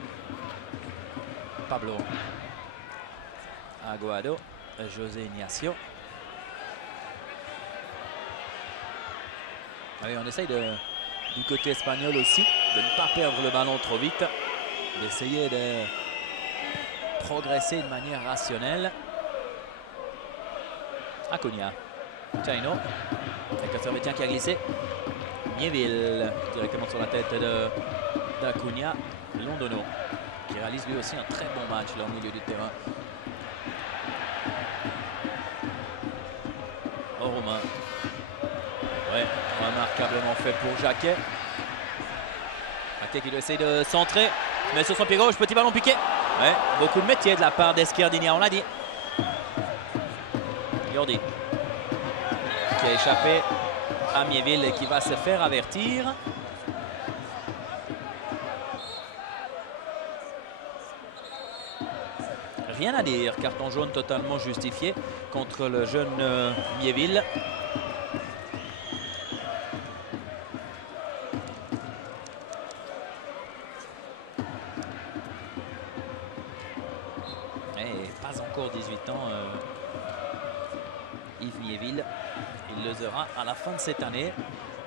Pablo, Aguado, José Ignacio. Allez, on essaye du côté espagnol aussi de ne pas perdre le ballon trop vite, d'essayer de progresser de manière rationnelle. Acuna, Chaino, avec un Servetien qui a glissé. Miéville directement sur la tête d'Acuna. Londono qui réalise lui aussi un très bon match là au milieu du terrain. Romain. Ouais, remarquablement fait pour Jacquet. Jacquet qui doit essayer de centrer. Mais sur son pied gauche, petit ballon piqué. Ouais, beaucoup de métier de la part d'Esquerdinia, on l'a dit. Jordi qui a échappé à Miéville et qui va se faire avertir. Rien à dire, carton jaune totalement justifié contre le jeune Miéville. Et pas encore 18 ans, Yves Miéville. Il le sera à la fin de cette année.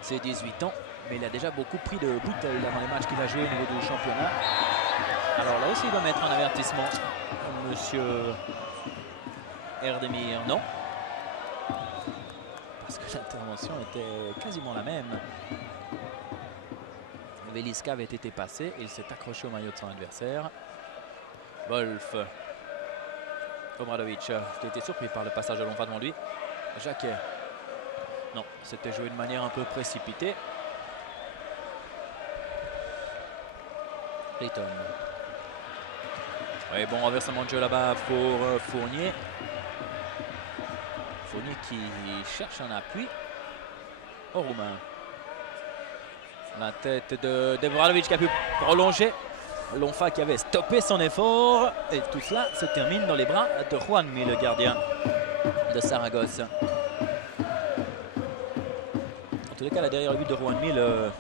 C'est 18 ans, mais il a déjà beaucoup pris de bouteilles dans les matchs qu'il a joué au niveau du championnat. Alors là aussi, il va mettre un avertissement. Monsieur Erdemir, non. Parce que l'intervention était quasiment la même. Veliska avait été passé. Il s'est accroché au maillot de son adversaire. Wolf. Obradovic, qui a été surpris par le passage de Lonfa devant lui. Jacquet. Non, c'était joué de manière un peu précipitée. Clayton. Oui, bon renversement de jeu là-bas pour Fournier. Fournier qui cherche un appui. Au Roumain. La tête de Obradovic qui a pu prolonger. Lonfa qui avait stoppé son effort. Et tout cela se termine dans les bras de Juanmi, le gardien de Saragosse. En tous les cas, là derrière le but de Juanmi, le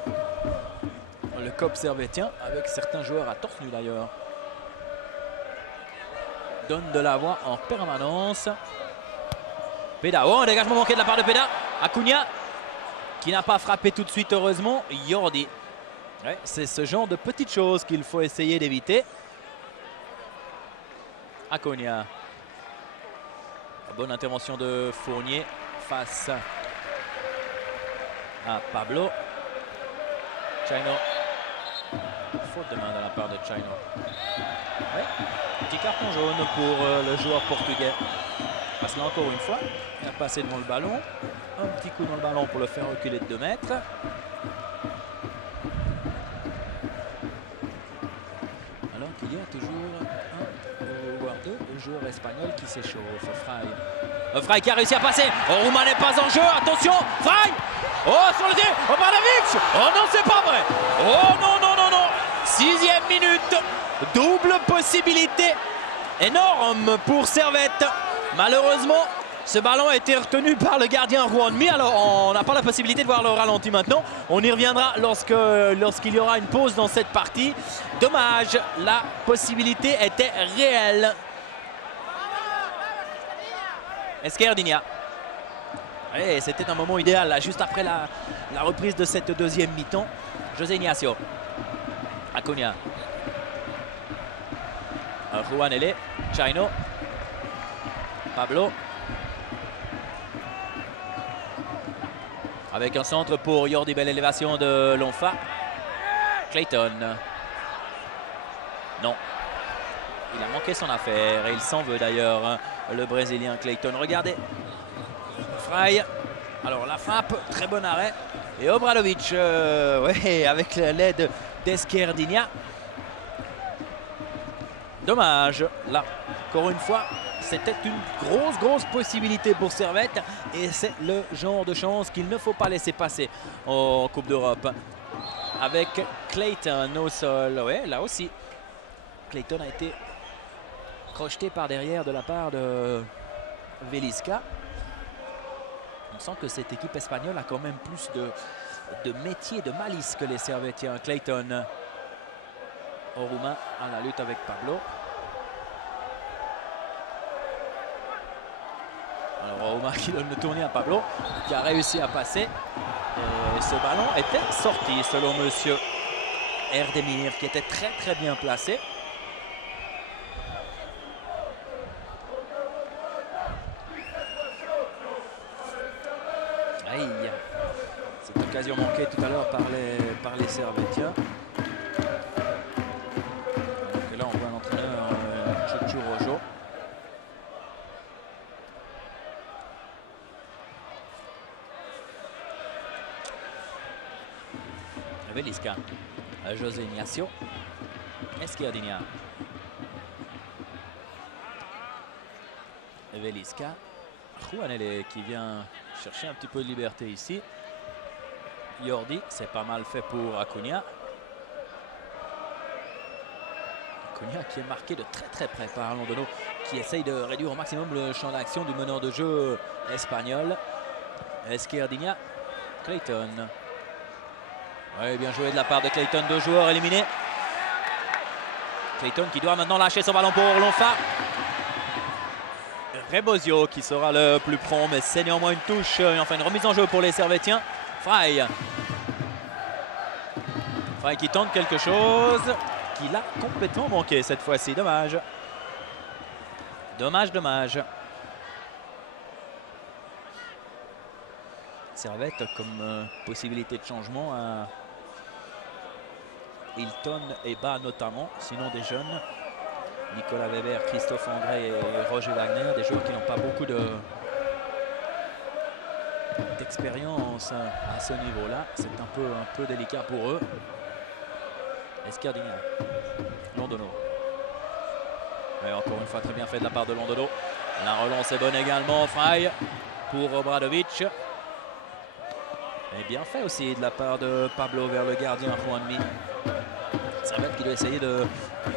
COP servétien, avec certains joueurs à torse nu d'ailleurs, donne de la voix en permanence. Peda, oh, un dégagement manqué de la part de Peda. Acuna qui n'a pas frappé tout de suite heureusement. Jordi. Ouais, c'est ce genre de petites choses qu'il faut essayer d'éviter. Acuna. Bonne intervention de Fournier face à Pablo. Chaino. Faute de main de la part de Chaino. Ouais. Petit carton jaune pour le joueur portugais. Passe là encore une fois. Il a passé devant le ballon. Un petit coup dans le ballon pour le faire reculer de 2 mètres. Alors qu'il y a toujours voire deux joueurs espagnols qui s'échauffent. Frey. Frey qui a réussi à passer. Oh, Rouma n'est pas en jeu. Attention. Frey. Oh, sur le tir. Obradovic. Oh non, c'est pas vrai. Oh non, non, non, non. 6e minute. Double possibilité. Énorme pour Servette. Malheureusement, ce ballon a été retenu par le gardien Juanmi. Alors, on n'a pas la possibilité de voir le ralenti maintenant. On y reviendra lorsqu'il y aura une pause dans cette partie. Dommage, la possibilité était réelle. Esquerdinia. Et c'était un moment idéal, là, juste après la reprise de cette deuxième mi-temps. José Ignacio. Acuna. Juanele. Chaino. Pablo. Avec un centre pour Jordi, belle élévation de Lonfa. Clayton. Non. Il a manqué son affaire et il s'en veut d'ailleurs, hein, le Brésilien Clayton. Regardez. Frey. Alors la frappe, très bon arrêt. Et Obradovic, ouais, avec l'aide d'Esquerdinia. Dommage, là, encore une fois, c'était une grosse possibilité pour Servette. Et c'est le genre de chance qu'il ne faut pas laisser passer en Coupe d'Europe. Avec Clayton au sol, ouais, là aussi. Clayton a été crocheté par derrière de la part de Velisca. On sent que cette équipe espagnole a quand même plus de métier, de malice que les Servettiens. Clayton, Oruma à la lutte avec Pablo. Alors Oruma qui donne le tournis à Pablo, qui a réussi à passer. Et ce ballon était sorti selon monsieur Erdemir, qui était très bien placé. Aïe, cette occasion manquée tout à l'heure par les Servettiens. Donc là on voit l'entraîneur Chuchu Rojo. Velisca, José Ignacio, Esquerdinia, Velisca, Juanele qui vient chercher un petit peu de liberté ici. Jordi, c'est pas mal fait pour Acuna. Acuna qui est marqué de très près par Londono, qui essaye de réduire au maximum le champ d'action du meneur de jeu espagnol. Esquerdinia, Clayton. Oui, bien joué de la part de Clayton, 2 joueurs éliminés. Clayton qui doit maintenant lâcher son ballon pour Lonfa. Rebosio qui sera le plus prompt, mais c'est néanmoins une touche, enfin une remise en jeu pour les Servettiens. Frey. Frey qui tente quelque chose, qu'il a complètement manqué cette fois-ci, dommage. Dommage. Servette comme possibilité de changement à Hilton et Bas notamment, sinon des jeunes. Nicolas Weber, Christophe André et Roger Wagner, des joueurs qui n'ont pas beaucoup d'expérience à ce niveau-là. C'est un peu délicat pour eux. Esquerdinia, Londono. Et encore une fois très bien fait de la part de Londono. La relance est bonne également, Frey pour Obradovic. Et bien fait aussi de la part de Pablo vers le gardien Juanmi. Servette qui doit essayer de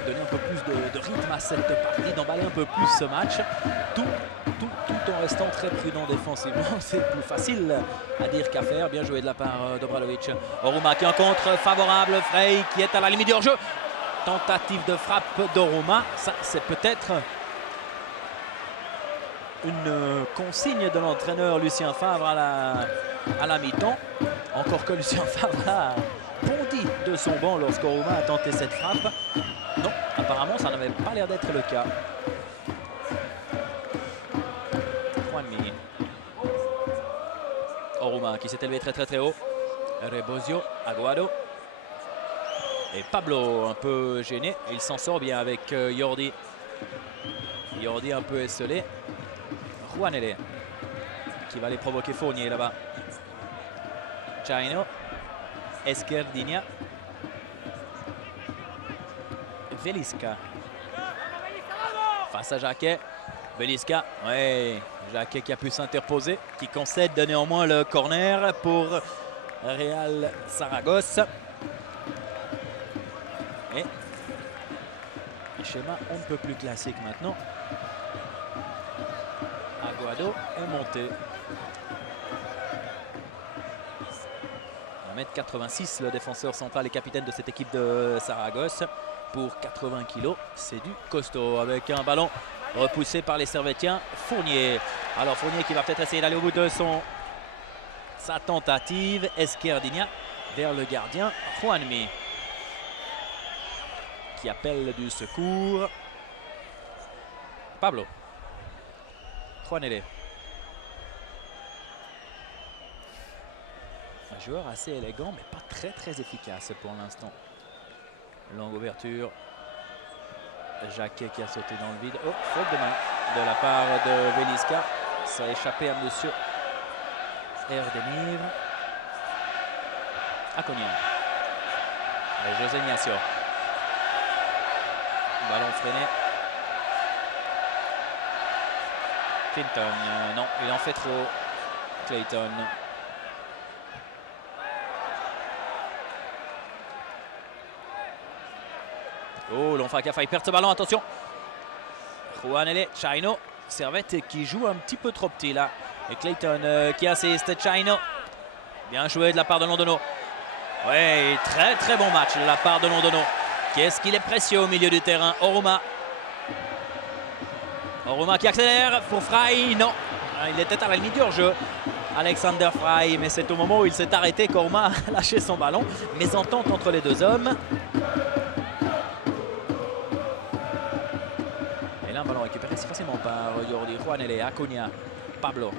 donner un peu plus de rythme à cette partie, d'emballer un peu plus ce match, tout en restant très prudent défensivement. C'est plus facile à dire qu'à faire. Bien joué de la part d'Obradovic. Oruma qui en contre favorable, Frey qui est à la limite du hors-jeu. Tentative de frappe d'Oruma, ça c'est peut-être une consigne de l'entraîneur Lucien Favre à la mi-temps. Encore que Lucien Favre a bondi de son banc lorsqu'Oruma a tenté cette frappe. Non, apparemment ça n'avait pas l'air d'être le cas. Juanmi. Oruma qui s'est élevé très haut. Rebosio, Aguado. Et Pablo un peu gêné. Il s'en sort bien avec Jordi. Jordi un peu esselé. Juanele qui va aller provoquer Fournier là-bas. Chaino, Esquerdinia, Velisca face à Jacquet. Velisca, ouais, Jacquet qui a pu s'interposer, qui concède néanmoins le corner pour Real Saragosse. Et schéma un peu plus classique maintenant. Aguado est monté. 1m86, le défenseur central et capitaine de cette équipe de Saragosse. Pour 80 kg, c'est du costaud. Avec un ballon repoussé par les Servettiens. Fournier. Alors Fournier qui va peut-être essayer d'aller au bout de sa tentative. Esquerdinia vers le gardien Juanmi, qui appelle du secours. Pablo. Juanele. Un joueur assez élégant, mais pas très efficace pour l'instant. Longue ouverture. Jacquet qui a sauté dans le vide. Oh, faute de main de la part de Velisca. Ça a échappé à monsieur Erdemir. Acuña. Et José Ignacio. Ballon freiné. Clinton, non, il en fait trop. Clayton. Oh, Lonfa qui a failli perdre ce ballon, attention. Juanele, Chino, Servette qui joue un petit peu trop petit là. Et Clayton qui assiste, Chino. Bien joué de la part de Londono. Ouais, très très bon match de la part de Londono. Qu'est-ce qu'il est précieux au milieu du terrain. Oruma. Oruma qui accélère pour Frey. Non, il était à la limite du hors-jeu. Alexander Frey, mais c'est au moment où il s'est arrêté qu'Oruma a lâché son ballon. Mésentente entre les deux hommes. Et là, un ballon récupéré si facilement par Jordi Juanele, Acuña, Pablo.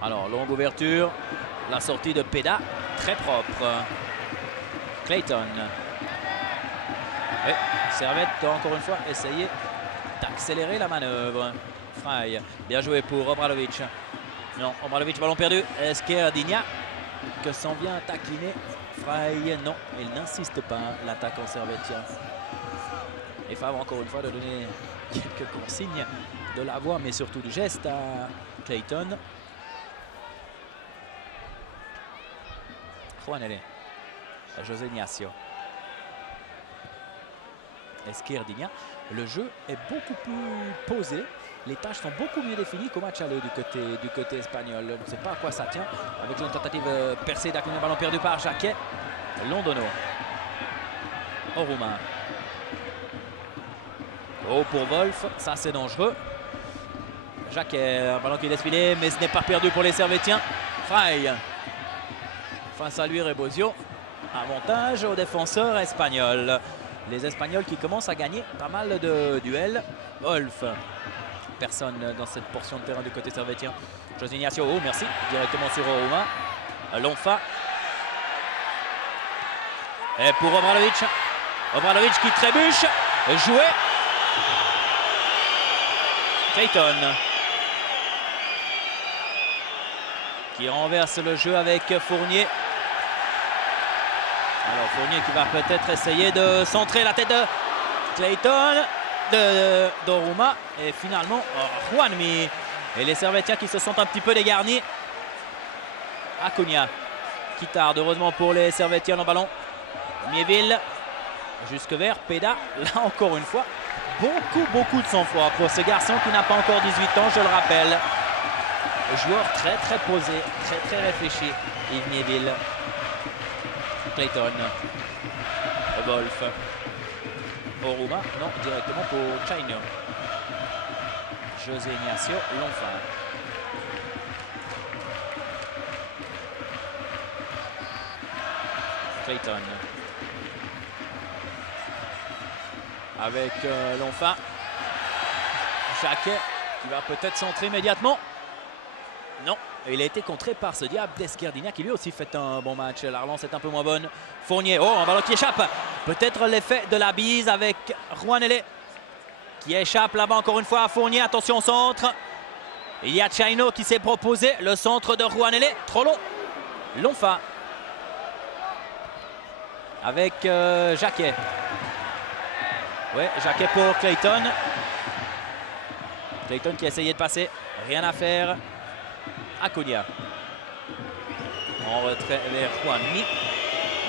Alors, longue ouverture. La sortie de Peda, très propre. Clayton. Et Servette doit encore une fois essayer d'accélérer la manœuvre. Frey, bien joué pour Obradovic. Non, Obradovic, ballon perdu. Esquerdinha que s'en vient taquiner. Frey, non, il n'insiste pas, l'attaquant servettien. Et Favre encore une fois de donner quelques consignes de la voix, mais surtout du geste à Clayton. Juanele, José Ignacio, Esquerdinha. Le jeu est beaucoup plus posé. Les tâches sont beaucoup mieux définies qu'au match aller du côté espagnol. On ne sait pas à quoi ça tient. Avec une tentative percée d'Acuña, ballon perdu par Jacquet. Londono. Oruma. Oh, pour Wolf, ça c'est dangereux. Jacquet, un ballon qui laisse filer, mais ce n'est pas perdu pour les Servettiens. Frey. Face à lui, Rebosio. Avantage aux défenseurs espagnols. Les Espagnols qui commencent à gagner pas mal de duels. Wolf. Personne dans cette portion de terrain du côté servettien. José Ignacio, oh merci, directement sur Oruma. Lonfa. Et pour Obradovic. Obradovic qui trébuche. Joué. Clayton. Qui renverse le jeu avec Fournier. Alors Fournier qui va peut-être essayer de centrer la tête de Clayton, d'Oruma. Et finalement, Juanmi. Et les Servettiens qui se sont un petit peu dégarnis. Acuña qui tarde, heureusement pour les Servettiens, le ballon. Mieville jusque vers Peda. Là encore une fois, beaucoup de sang-froid pour ce garçon qui n'a pas encore 18 ans, je le rappelle. Joueur très posé, très réfléchi. Yves Mieville. Clayton. Wolf. Oruma, non, directement pour Chino. José Ignacio, Lonfa. Clayton. Avec Lonfa. Jacquet qui va peut-être centrer immédiatement. Non, il a été contré par ce diable d'Esquerdinha qui lui aussi fait un bon match. La relance est un peu moins bonne. Fournier, oh, un ballon qui échappe. Peut-être l'effet de la bise avec Juanele qui échappe là-bas encore une fois à Fournier. Attention au centre. Il y a Chino qui s'est proposé. Le centre de Juanele, trop long. Lonfa. Avec Jacquet. Ouais, Jacquet pour Clayton. Clayton qui a essayé de passer. Rien à faire. Acuña. En retrait vers Juanmi.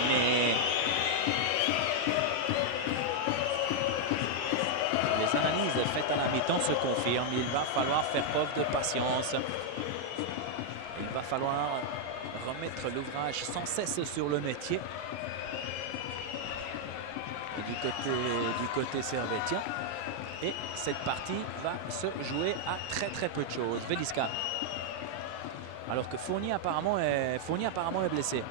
Mais les analyses faites à la mi-temps se confirment. Il va falloir faire preuve de patience. Il va falloir remettre l'ouvrage sans cesse sur le métier. Du côté servettien. Et cette partie va se jouer à très peu de choses. Veliska. Alors que Fournier apparemment est blessé.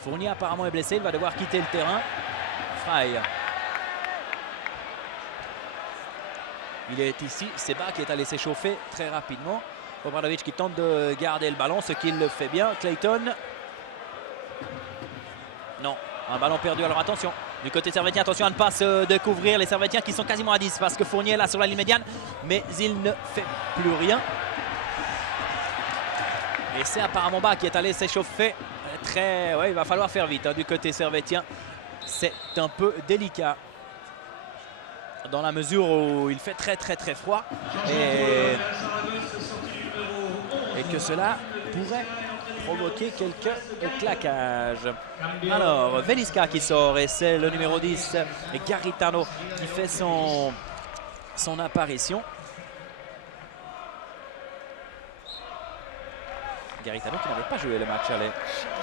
Fournier apparemment est blessé, il va devoir quitter le terrain. Frey. Il est ici, Seba qui est allé s'échauffer très rapidement. Obradovic qui tente de garder le ballon, ce qu'il le fait bien. Clayton. Non, un ballon perdu, alors attention. Du côté servettien, attention à ne pas se découvrir les Servettiens qui sont quasiment à 10 parce que Fournier est là sur la ligne médiane, mais il ne fait plus rien. Et c'est apparemment Bas qui est allé s'échauffer. Ouais, il va falloir faire vite du côté servétien. C'est un peu délicat dans la mesure où il fait très froid et que cela pourrait provoquer quelques claquages. Alors, Veliska qui sort et c'est le numéro 10, Garitano, qui fait son apparition. Garitano qui n'avait pas joué le match aller,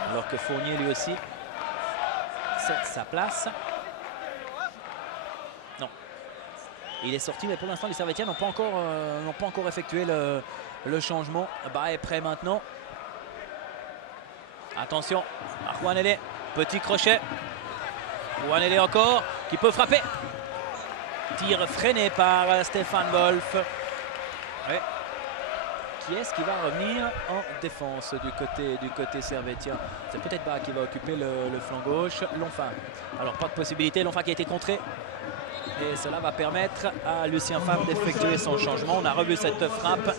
alors que Fournier lui aussi cède sa place. Non, il est sorti, mais pour l'instant les Servétiens n'ont pas encore effectué le changement. Bas est prêt maintenant. Attention, Juanele, petit crochet. Juanele encore, qui peut frapper. Tir freiné par Stéphane Wolf. Ouais. Qui est-ce qui va revenir en défense du côté servétien? C'est peut-être Bas qui va occuper le flanc gauche. Lonfa. Alors pas de possibilité, Lonfa qui a été contré. Et cela va permettre à Lucien Favre d'effectuer son changement. On a revu cette frappe.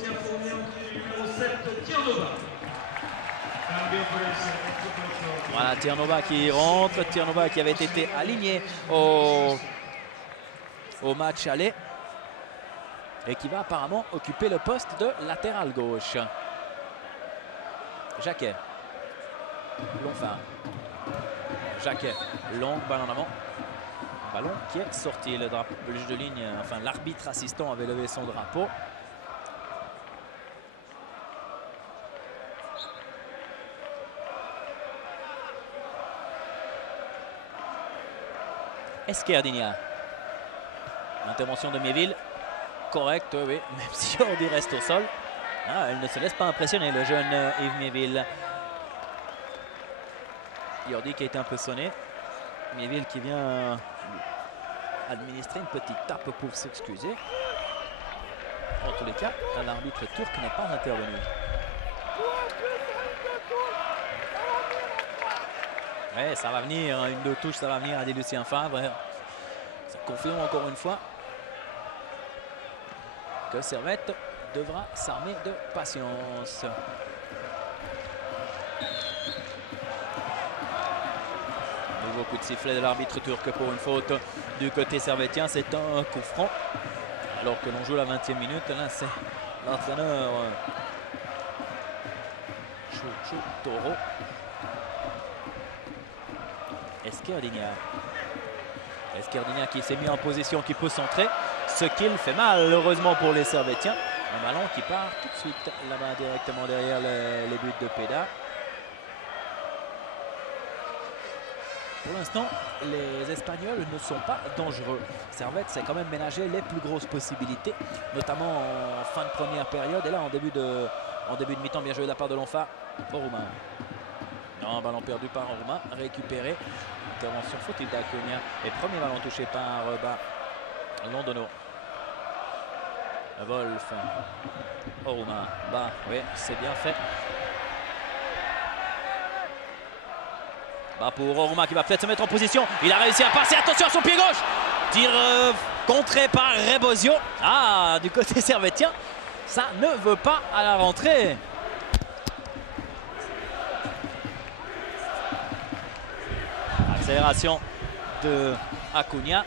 Voilà, Tiernova qui rentre. Tiernova qui avait été aligné au match aller. Et qui va apparemment occuper le poste de latéral gauche. Jacquet. Lonfa. Jacquet. Long, balle en avant. Ballon qui est sorti. Le juge de ligne, enfin l'arbitre assistant avait levé son drapeau. Esquerdinia. Intervention de Méville. Correct, oui, même si Jordi reste au sol. Ah, elle ne se laisse pas impressionner, le jeune Yves Méville. Jordi qui a été un peu sonné. Méville qui vient administrer une petite tape pour s'excuser. En tous les cas, l'arbitre turc n'est pas intervenu. Ouais, ça va venir, une de touche, ça va venir à des Lucien Favre. Ça confirme encore une fois que Servette devra s'armer de patience. Nouveau coup de sifflet de l'arbitre turc pour une faute du côté servétien. C'est un coup franc. Alors que l'on joue la 20e minute, là c'est l'entraîneur Toro. Esquerdinia qui s'est mis en position, qui peut centrer. Ce qu'il fait malheureusement pour les Servétiens. Un ballon qui part tout de suite là-bas directement derrière les buts de Peda. Pour l'instant, les Espagnols ne sont pas dangereux. Servette s'est quand même ménagé les plus grosses possibilités, notamment en fin de première période. Et là, en début de mi-temps, bien joué de la part de Lonfa. Oruma. Non, ballon perdu par Oruma. Récupéré. Intervention fautive d'Acuna. Et premier ballon touché par Londono. Wolf. Oruma. Bas. Oui, c'est bien fait. Bas pour Oruma qui va peut-être se mettre en position. Il a réussi à passer. Attention à son pied gauche. Tir contré par Rebosio. Ah, du côté servétien. Ça ne veut pas à la rentrée. Accélération de Acuna.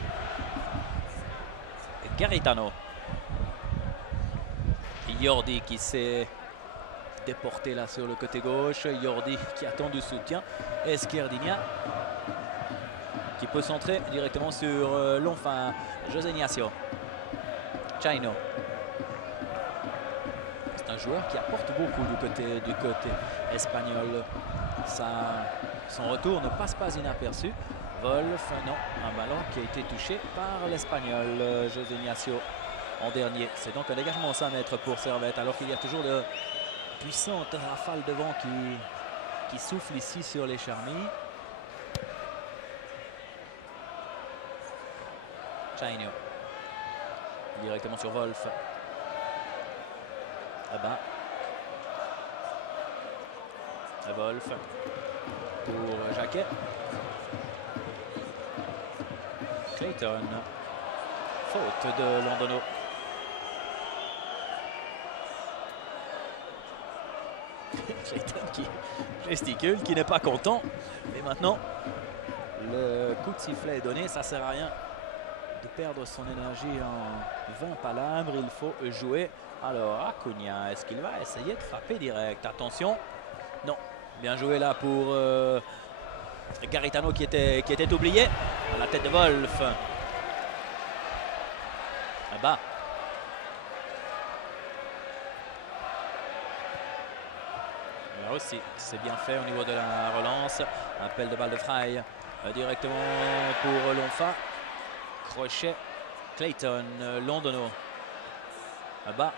Garitano. Jordi qui s'est déporté là sur le côté gauche. Jordi qui attend du soutien. Esquerdinia qui peut centrer directement sur Lonfa. José Ignacio. Chaino. C'est un joueur qui apporte beaucoup du côté espagnol. Son retour ne passe pas inaperçu. Wolf, non, un ballon qui a été touché par l'Espagnol José Ignacio en dernier. C'est donc un dégagement à 5 mètres pour Servette, alors qu'il y a toujours de puissantes rafales de vent qui soufflent ici sur les Charmilles. Chaino. Directement sur Wolf. Là-bas. Wolf. Pour Jacquet. Clayton. Faute de Londono. Clayton qui gesticule, qui n'est pas content. Mais maintenant, le coup de sifflet est donné, ça ne sert à rien de perdre son énergie en 20 palabres. Il faut jouer. Alors, Acuna, est-ce qu'il va essayer de frapper direct? Attention. Non. Bien joué là pour Garitano qui était oublié. À la tête de Wolf. Là-bas. Là aussi, c'est bien fait au niveau de la relance. Appel de balle de Fry directement pour Lonfa. Crochet. Clayton, Londono. Là-bas.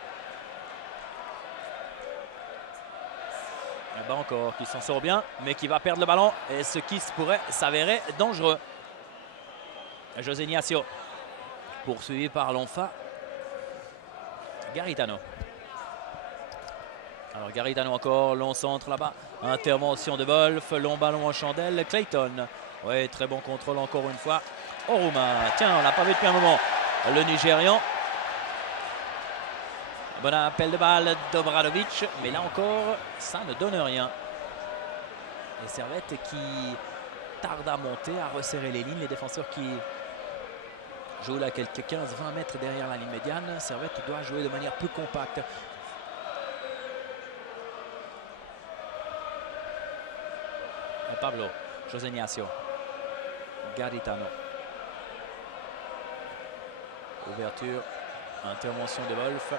Là-bas encore, qui s'en sort bien, mais qui va perdre le ballon. Et ce qui pourrait s'avérer dangereux. José Ignacio. Poursuivi par Lonfa. Garitano. Alors Garitano encore, long centre là-bas. Intervention de Wolf, long ballon en chandelle. Clayton. Oui, très bon contrôle encore une fois. Oruma. Tiens, on l'a pas vu depuis un moment. Le Nigérian. Bon appel de balle d'Obradovic. Mais là encore, ça ne donne rien. Les Servette qui tardent à monter, à resserrer les lignes. Les défenseurs qui jouent là quelques 15-20 mètres derrière la ligne médiane. Servette doit jouer de manière plus compacte. Pablo, José Ignacio, Garitano. Ouverture, intervention de Wolf.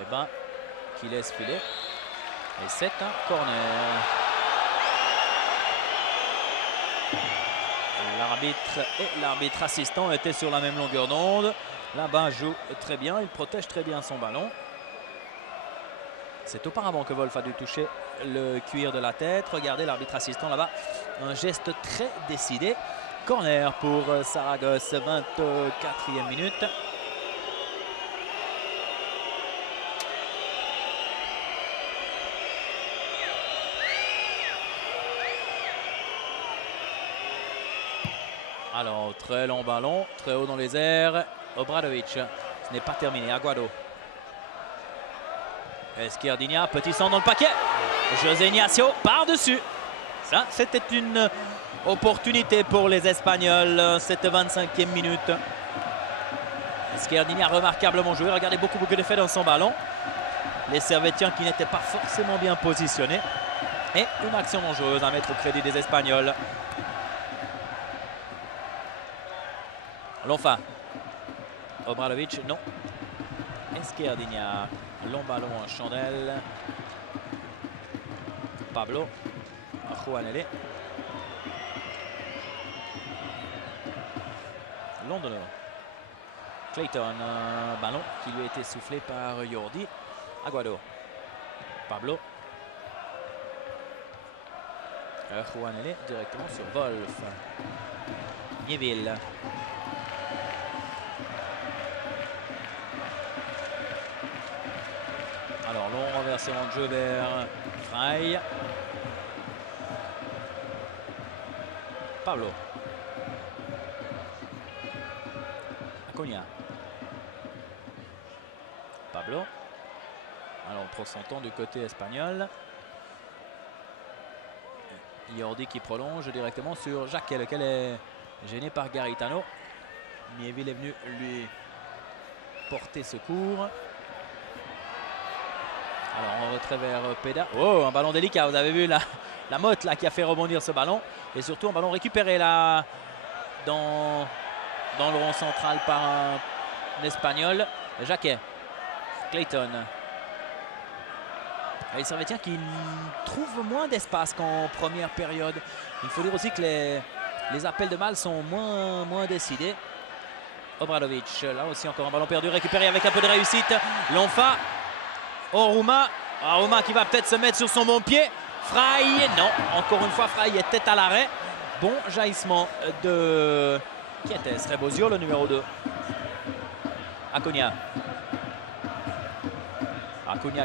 Et ben, qui laisse filer. Et c'est un corner. L'arbitre et l'arbitre assistant étaient sur la même longueur d'onde. Là-bas joue très bien, il protège très bien son ballon. C'est auparavant que Wolf a dû toucher le cuir de la tête. Regardez l'arbitre assistant là-bas. Un geste très décidé. Corner pour Saragosse, 24e minute. Alors, très long ballon, très haut dans les airs. Obradovic, ce n'est pas terminé. Aguado. Esquerdinia, petit centre dans le paquet. José Ignacio par-dessus. Ça, c'était une opportunité pour les Espagnols, cette 25e minute. Esquerdinia remarquablement joué. Regardez beaucoup d'effets dans son ballon. Les Servettiens qui n'étaient pas forcément bien positionnés. Et une action dangereuse à mettre au crédit des Espagnols. Lonfa. Obradovic, non. Esquerdinia. Long ballon en chandelle. Pablo. Juanele. Londono. Clayton. Ballon qui lui a été soufflé par Jordi. Aguado. Pablo. Juanele directement sur Wolf. Nieville. Alors, long renversement de jeu vers Fry. Pablo. Acuna. Pablo. Alors, on prend son temps du côté espagnol. Jordi qui prolonge directement sur Jacquet, lequel est gêné par Garitano. Mieville est venu lui porter secours. Alors en retrait vers Peda. Oh, un ballon délicat. Vous avez vu la motte là qui a fait rebondir ce ballon. Et surtout un ballon récupéré là dans le rond central par un Espagnol. Jacquet. Clayton. Et les Servettiens qui trouvent moins d'espace qu'en première période. Il faut dire aussi que les appels de balle sont moins décidés. Obradovic. Là aussi encore un ballon perdu récupéré avec un peu de réussite. Lonfa. Oruma qui va peut-être se mettre sur son bon pied. Fry, non, encore une fois Fry était à l'arrêt. Bon jaillissement de qui était Rebosio, le numéro 2. Acuna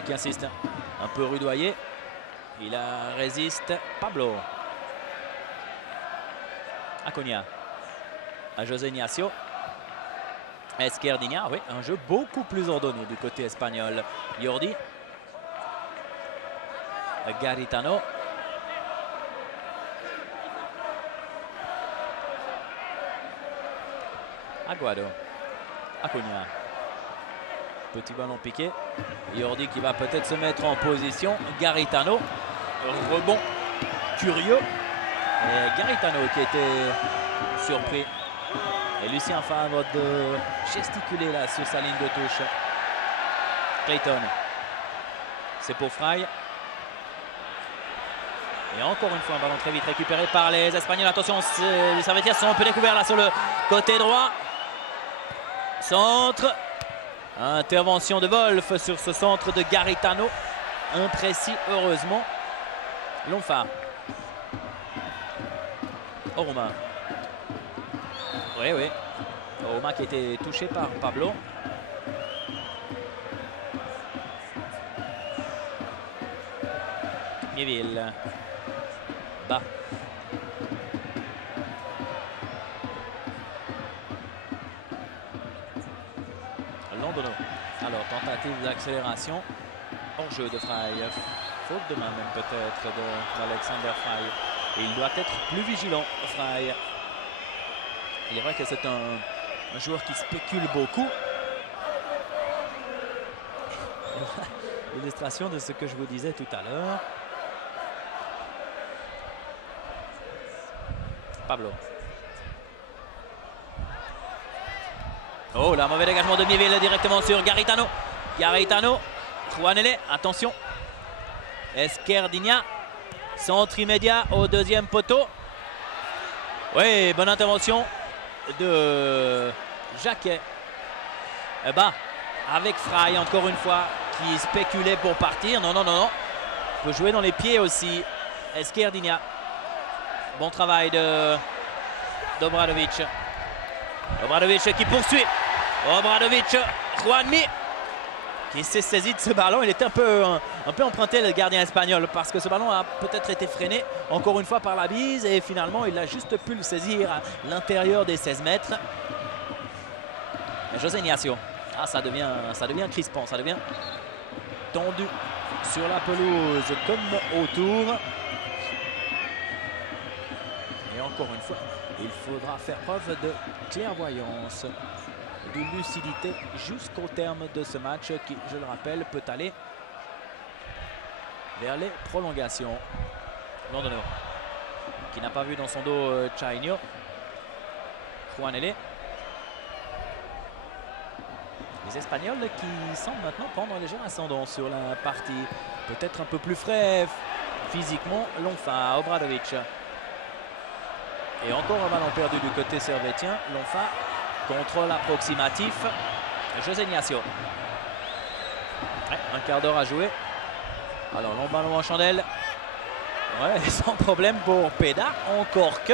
qui insiste, un peu rudoyé. Il résiste. Pablo. Acuna à José Ignacio. Esquerdinia, oui, un jeu beaucoup plus ordonné du côté espagnol. Jordi. Garitano. Aguado. Acuna. Petit ballon piqué. Jordi qui va peut-être se mettre en position. Garitano. Rebond curieux. Et Garitano qui était surpris. Et Lucien Favre de gesticuler là sur sa ligne de touche. Clayton. C'est pour Fry. Et encore une fois un ballon très vite récupéré par les Espagnols. Attention, les Servetiers sont un peu découverts là sur le côté droit. Centre. Intervention de Wolf sur ce centre de Garitano. Imprécis heureusement. Lonfa. Oruma. Oui, oui. Oruma qui a été touché par Pablo. Mieville. Bas. Londono. Alors, tentative d'accélération. Hors-jeu de Fry. Faute de main même peut-être d'Alexander Fry. Et il doit être plus vigilant, Fry. Il est vrai que c'est un joueur qui spécule beaucoup. Illustration de ce que je vous disais tout à l'heure. Pablo. Oh, là, mauvais dégagement de Mieville directement sur Garitano. Garitano. Juanele, attention. Esquerdiña. Centre immédiat au deuxième poteau. Oui, bonne intervention de Jacquet. Eh ben, avec Fry, encore une fois, qui spéculait pour partir. Non, non, non, non. Il peut jouer dans les pieds aussi. Esquerdiña. Bon travail d'Obradovic. Obradovic qui poursuit. Obradovic, Juanmi qui s'est saisi de ce ballon. Il était un peu emprunté, le gardien espagnol, parce que ce ballon a peut-être été freiné encore une fois par la bise et finalement il a juste pu le saisir à l'intérieur des 16 mètres. José Ignacio. Ah, ça devient crispant, ça devient tendu sur la pelouse comme autour. Et encore une fois, il faudra faire preuve de clairvoyance, de lucidité jusqu'au terme de ce match qui, je le rappelle, peut aller vers les prolongations. Londono, qui n'a pas vu dans son dos Chainho. Juanele. Les Espagnols qui semblent maintenant prendre un léger ascendant sur la partie. Peut-être un peu plus frais physiquement. Lonfa, Obradovic. Et encore un ballon perdu du côté servétien. Lonfa, contrôle approximatif. José Ignacio. Ouais, un quart d'heure à jouer. Alors, long ballon en chandelle. Ouais, sans problème pour Peda. Encore que.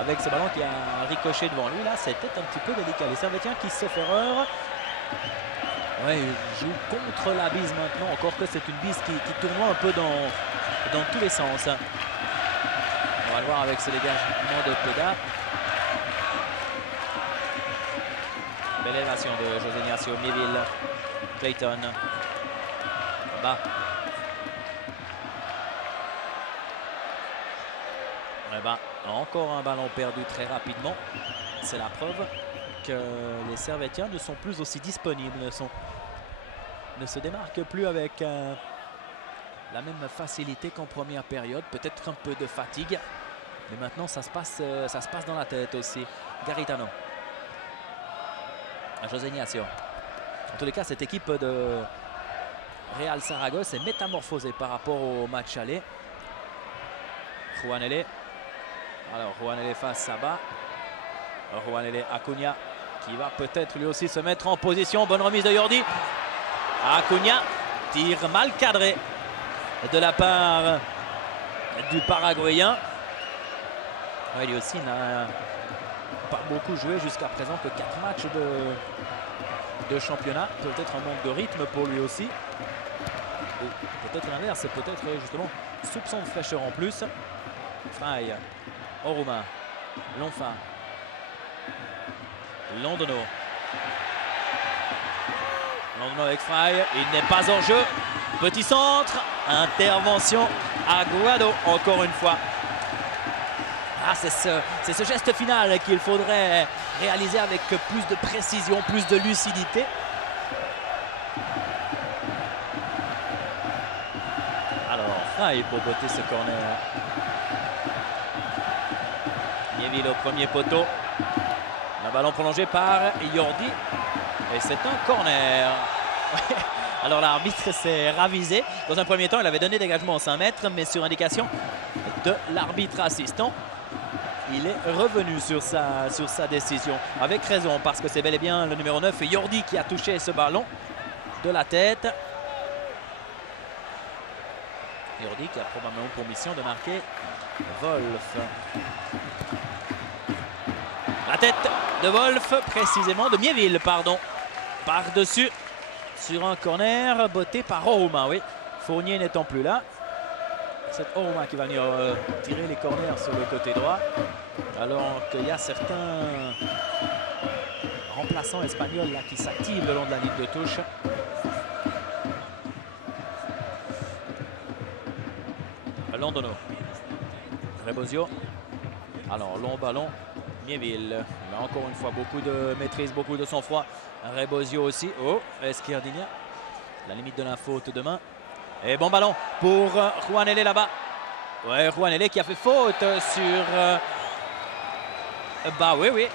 Avec ce ballon qui a ricoché devant lui, là, c'était un petit peu délicat. Les Servétiens qui se font erreur. Ouais, il joue contre la bise maintenant. Encore que c'est une bise qui tournoie un peu dans tous les sens. On va le voir avec ce dégagement de Peda. Belle élévation de José Ignacio. Mieville. Clayton. Bas. Bas. Encore un ballon perdu très rapidement. C'est la preuve que les Servétiens ne sont plus aussi disponibles, ne se démarquent plus avec la même facilité qu'en première période. Peut-être un peu de fatigue. Mais maintenant, ça se passe dans la tête aussi. Garitano. José Ignacio. En tous les cas, cette équipe de Real Saragosse est métamorphosée par rapport au match aller. Juanele. Alors, Juanele face à bas. Juanele Acuna qui va peut-être lui aussi se mettre en position. Bonne remise de Jordi. Acuna. Tir mal cadré de la part du Paraguayen. Ouais, lui aussi n'a pas beaucoup joué jusqu'à présent, que 4 matchs de championnat. Peut-être un manque de rythme pour lui aussi. Ou peut-être l'inverse, c'est peut-être justement soupçon de fraîcheur en plus. Fry, Oruma, Lonfa, Londono. Londonot avec Fry, il n'est pas en jeu. Petit centre, intervention à Guado encore une fois. Ah, c'est ce geste final qu'il faudrait réaliser avec plus de précision, plus de lucidité. Alors, Fry pour botter ce corner. Nieville au premier poteau. Un ballon prolongé par Yordi. Et c'est un corner. Alors l'arbitre s'est ravisé. Dans un premier temps, il avait donné dégagement aux 5 mètres, mais sur indication de l'arbitre assistant, il est revenu sur sa décision. Avec raison, parce que c'est bel et bien le numéro 9, Yordi, qui a touché ce ballon de la tête. Yordi qui a probablement pour mission de marquer Wolf. La tête de Wolf, précisément, de Mieville, pardon. Par-dessus, sur un corner, botté par Oruma, oui. Fournier n'étant plus là. C'est Oruma qui va venir tirer les corners sur le côté droit. Alors qu'il y a certains remplaçants espagnols là, qui s'activent le long de la ligne de touche. Londono. Rebosio. Alors, long ballon. Mieville. Là, encore une fois, beaucoup de maîtrise, beaucoup de sang-froid. Rebosio aussi. Oh, Esquerdinha. La limite de la faute de main. Et bon ballon pour Juanele là-bas. Ouais, Juanele qui a fait faute sur... Bah oui, oui.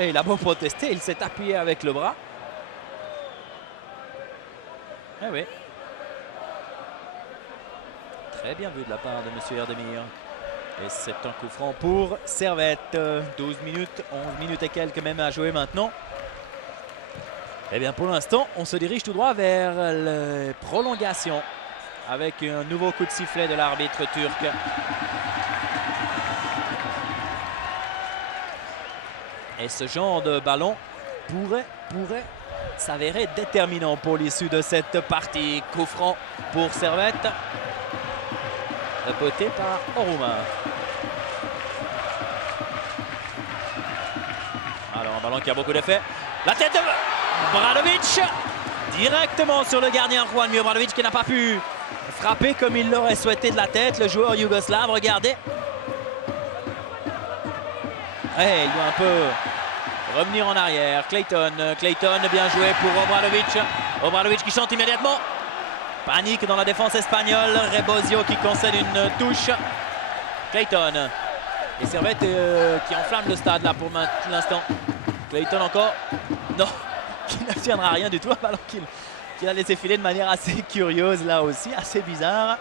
Il a beau protester, il s'est appuyé avec le bras. Eh oui. Très bien vu de la part de M. Erdemir. Et c'est un coup franc pour Servette. 12 minutes, 11 minutes et quelques même à jouer maintenant. Eh bien pour l'instant, on se dirige tout droit vers les prolongations. Avec un nouveau coup de sifflet de l'arbitre turc. Et ce genre de ballon pourrait s'avérer déterminant pour l'issue de cette partie. Coup franc pour Servette. Boté par Oruma. Alors un ballon qui a beaucoup d'effet. La tête de Bradovic. Directement sur le gardien Juan Bradovic qui n'a pas pu frapper comme il l'aurait souhaité de la tête. Le joueur yougoslave, regardez. Et il doit un peu revenir en arrière. Clayton bien joué pour Obradovic. Obradovic qui chante immédiatement. Panique dans la défense espagnole. Rebosio qui concède une touche. Clayton. Et Servette qui enflamme le stade là pour l'instant. Clayton encore. Non, qui ne tiendra rien du tout. Alors qu'il a laissé filer de manière assez curieuse là aussi, assez bizarre.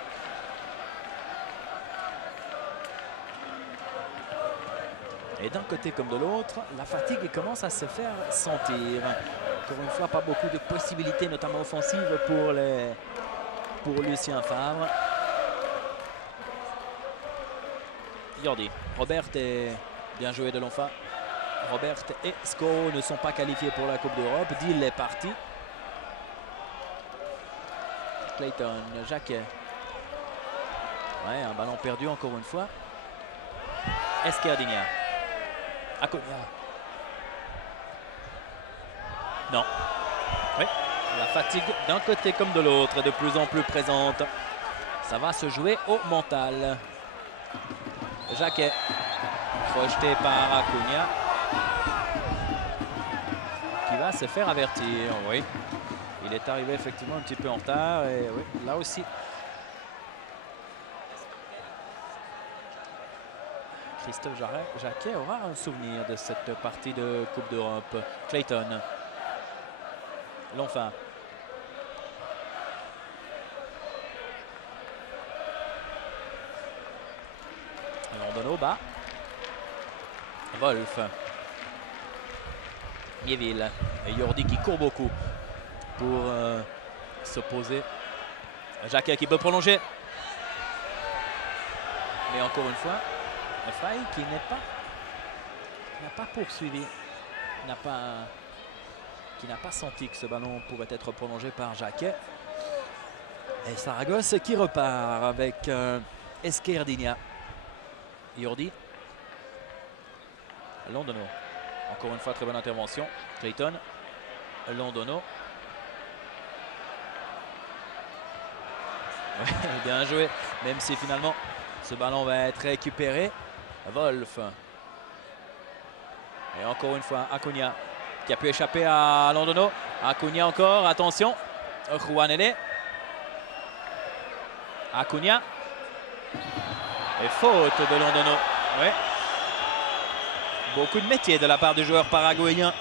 Et d'un côté comme de l'autre, la fatigue commence à se faire sentir. Encore une fois, pas beaucoup de possibilités, notamment offensives pour Lucien Favre. Yordi. Robert est bien joué de Lonfa. Robert et Sko ne sont pas qualifiés pour la Coupe d'Europe. Dill est parti. Clayton, Jacquet. Ouais, un ballon perdu encore une fois. Esquerdinha. Acuna. Non. Oui. La fatigue d'un côté comme de l'autre est de plus en plus présente. Ça va se jouer au mental. Jacquet. Projeté par Acuna. Qui va se faire avertir. Oui. Il est arrivé effectivement un petit peu en retard. Et oui, là aussi. Christophe Jacquet aura un souvenir de cette partie de Coupe d'Europe. Clayton. Lonfa. Londonot bas. Wolf. Mieville. Et Yordi qui court beaucoup pour s'opposer. Jacquet qui peut prolonger. Mais encore une fois, Fry qui n'a pas poursuivi, qui n'a pas senti que ce ballon pouvait être prolongé par Jacquet. Et Saragosse qui repart avec Esquerdinha. Yordi. Londonot. Encore une fois, très bonne intervention. Clayton. Londonot. Ouais, bien joué, même si finalement ce ballon va être récupéré. Wolf. Et encore une fois, Acuna qui a pu échapper à Londono. Acuna encore, attention. Juanele. Acuna. Et faute de Londono. Ouais. Beaucoup de métier de la part du joueur paraguayen.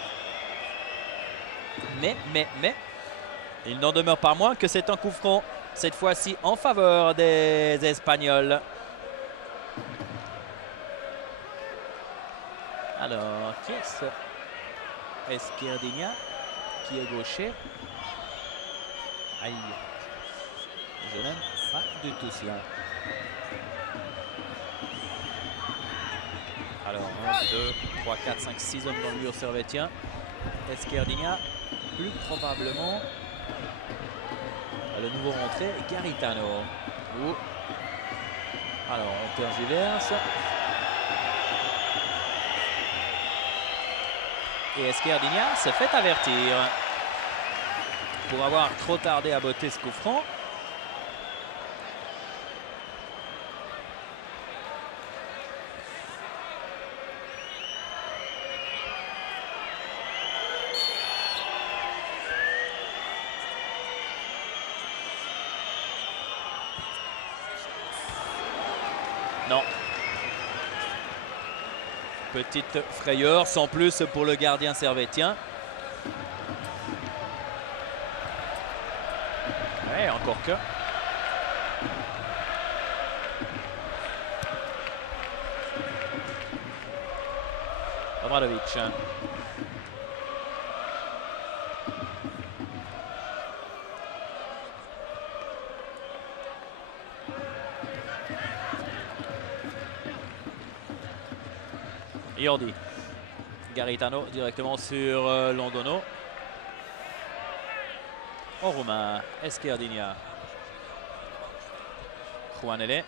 Mais, il n'en demeure pas moins que c'est un coup franc, cette fois-ci en faveur des Espagnols. Alors, qui est-ce? Esquerdinha, qui est gaucher. Aïe. Je n'aime pas du tout cela. Alors, 1, 2, 3, 4, 5, 6 hommes dans le mur servétien. Esquerdinha, plus probablement le nouveau rentré, Garitano. Alors, on tergiverse. Et Esquerdinha se fait avertir pour avoir trop tardé à botter ce coup franc. Non. Petite frayeur, sans plus pour le gardien servétien. Ouais, encore que. Obradovic. Jordi. Garitano directement sur Londono. Oruma. Esquerdinha. Juanele.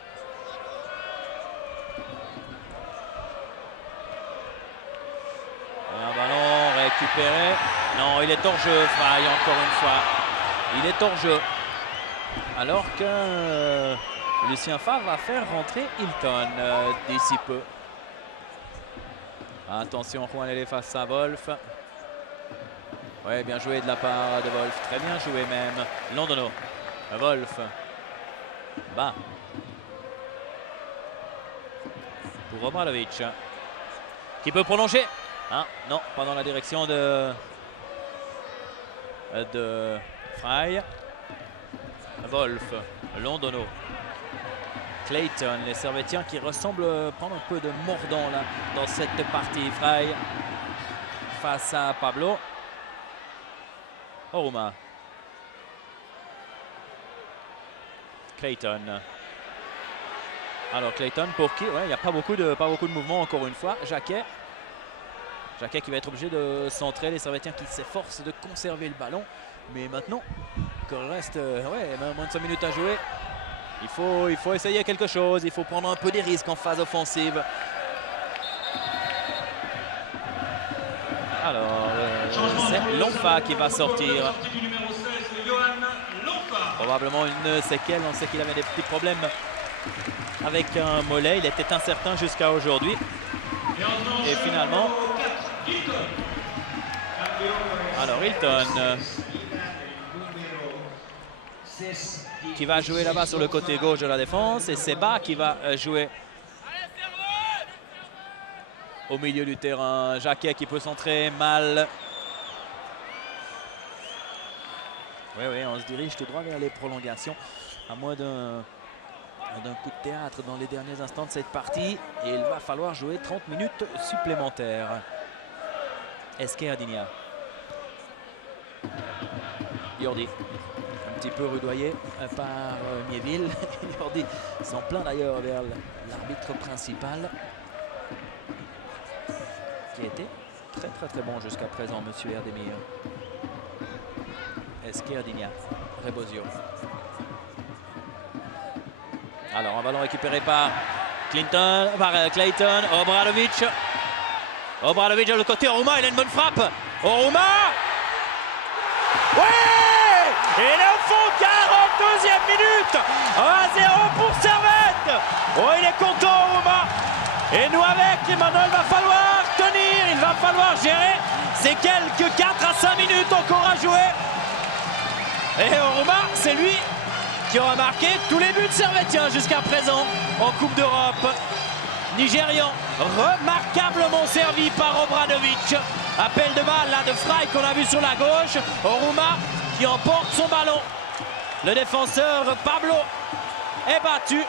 Un ballon récupéré. Non, il est hors jeu. Fry, encore une fois. Il est hors jeu. Alors que Lucien Favre va faire rentrer Hilton d'ici peu. Attention, Juanele face à Wolf. Ouais, bien joué de la part de Wolf. Très bien joué même. Londono. Wolf. Bas. Pour Obradovic. Qui peut prolonger. Ah, non, pas dans la direction de Fry. Wolf. Londono. Clayton, les Servétiens qui ressemblent prendre un peu de mordant là dans cette partie. Fry face à Pablo. Oruma. Clayton. Alors Clayton pour qui? Ouais, il n'y a pas beaucoup de mouvement encore une fois. Jacquet. Jacquet qui va être obligé de centrer. Les Servétiens qui s'efforcent de conserver le ballon. Mais maintenant, il reste moins de 5 minutes à jouer. Il faut essayer quelque chose, il faut prendre un peu des risques en phase offensive. Alors, c'est Lonfa qui va sortir. Probablement une séquelle, on sait qu'il avait des petits problèmes avec un mollet. Il était incertain jusqu'à aujourd'hui. Et finalement... Alors, Hilton... qui va jouer là-bas sur le côté gauche de la défense, et Seba qui va jouer au milieu du terrain. Jacquet qui peut centrer mal. Oui, on se dirige tout droit vers les prolongations, à moins d'un coup de théâtre dans les derniers instants de cette partie, et il va falloir jouer 30 minutes supplémentaires. Esquerdinha. Jordi. Un petit peu rudoyé par Mieville. Jordi s'en plaint d'ailleurs vers l'arbitre principal, qui était très bon jusqu'à présent, monsieur Erdemir. Esquerdinha, Rebosio. Alors un ballon récupéré par Clayton, Obradovic. Obradovic de l'autre côté, Oruma, il a une bonne frappe. Oruma. Ouais! Et il est au fond, 42e minute. 1-0 pour Servette. Oh, il est content, Oruma. Et nous avec, maintenant il va falloir tenir, il va falloir gérer ces quelques 4 à 5 minutes encore à jouer. Et Oruma, c'est lui qui aura marqué tous les buts servétiens jusqu'à présent en Coupe d'Europe. Nigérian, remarquablement servi par Obradovic. Appel de balle là de Frey qu'on a vu sur la gauche. Oruma qui emporte son ballon. Le défenseur Pablo est battu.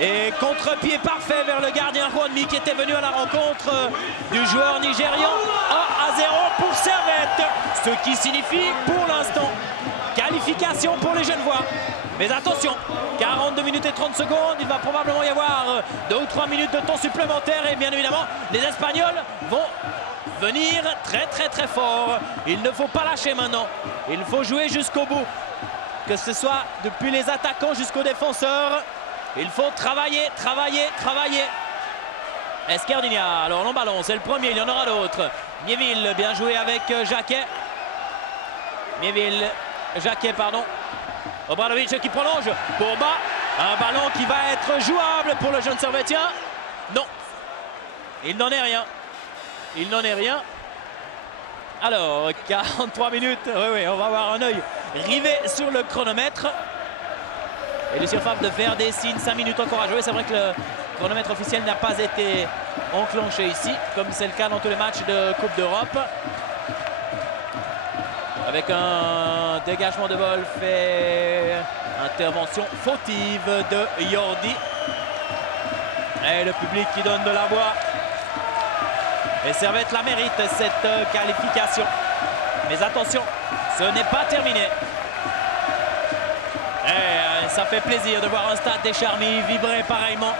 Et contre-pied parfait vers le gardien Juanmi qui était venu à la rencontre du joueur nigérian. 1-0 pour Servette. Ce qui signifie pour l'instant qualification pour les Genevois. Mais attention, 42 minutes et 30 secondes, il va probablement y avoir 2 ou 3 minutes de temps supplémentaire. Et bien évidemment, les Espagnols vont venir très fort. Il ne faut pas lâcher maintenant. Il faut jouer jusqu'au bout. Que ce soit depuis les attaquants jusqu'aux défenseurs. Il faut travailler. Esquerdinha, alors long ballon, c'est le premier, il y en aura d'autres. Miéville, bien joué avec Jacquet. Jacquet, pardon. Obradovic qui prolonge pour bas. Un ballon qui va être jouable pour le jeune Servétien. Non, il n'en est rien. Alors, 43 minutes. Oui, on va avoir un œil rivé sur le chronomètre. Et Lucien Favre de faire des signes, 5 minutes encore à jouer. C'est vrai que le chronomètre officiel n'a pas été enclenché ici, comme c'est le cas dans tous les matchs de Coupe d'Europe. Avec un dégagement de Wolf et intervention fautive de Jordi. Et le public qui donne de la voix. Et Servette la mérite, cette qualification. Mais attention, ce n'est pas terminé. Et ça fait plaisir de voir un Stade des Charmilles vibrer pareillement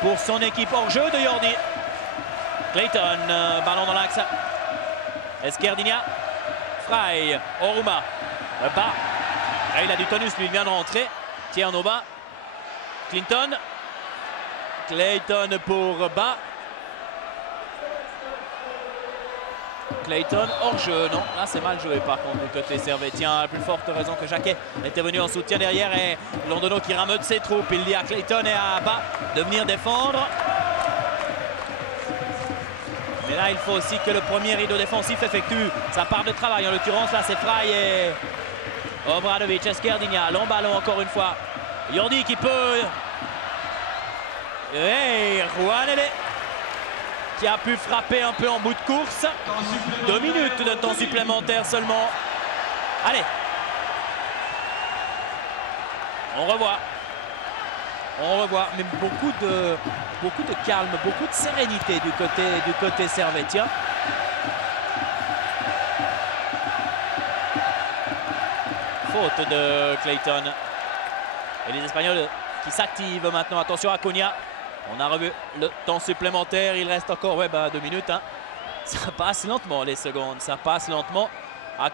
pour son équipe hors jeu de Jordi. Clayton, ballon dans l'axe. Esquerdinha. Frey, Oruma. Bas. Et il a du tonus, lui, il vient de rentrer. Tierno bas. Clayton pour bas. Clayton hors jeu, non, là c'est mal joué par contre du côté servétien, à plus forte raison que Jacquet était venu en soutien derrière et Londono qui rameute ses troupes. Il dit à Clayton et à Bas de venir défendre. Mais là il faut aussi que le premier rideau défensif effectue sa part de travail. En l'occurrence là c'est Frey et Obradovic. Esquerdinha, long ballon encore une fois. Jordi qui peut. Et Juanele qui a pu frapper un peu en bout de course. 2 minutes de temps supplémentaire seulement. Allez. On revoit. Mais beaucoup de calme, beaucoup de sérénité du côté servétien. Faute de Clayton. Et les Espagnols qui s'activent maintenant. Attention à Cunha. On a revu le temps supplémentaire. Il reste encore 2 minutes. Hein. Ça passe lentement les secondes. Ça passe lentement.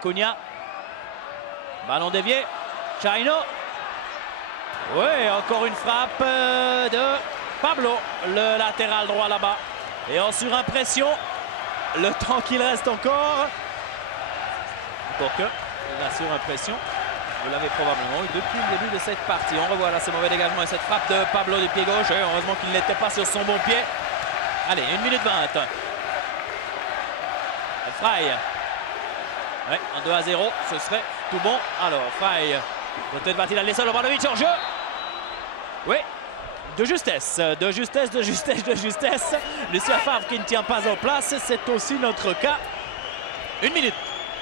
Cunha. Ballon dévié. Chino. Oui, encore une frappe de Pablo. Le latéral droit là-bas. Et en surimpression. Le temps qu'il reste encore. Pour que la surimpression. Vous l'avez probablement eu depuis le début de cette partie. On revoit là ce mauvais dégagement et cette frappe de Pablo du pied gauche. Et heureusement qu'il n'était pas sur son bon pied. Allez, 1 minute 20. Frey. Ouais, un 2-0, ce serait tout bon. Alors, Frey. Peut-être va-t-il aller seul. Obradovic hors jeu. Oui, de justesse. Lucien Favre qui ne tient pas en place. C'est aussi notre cas. 1 minute.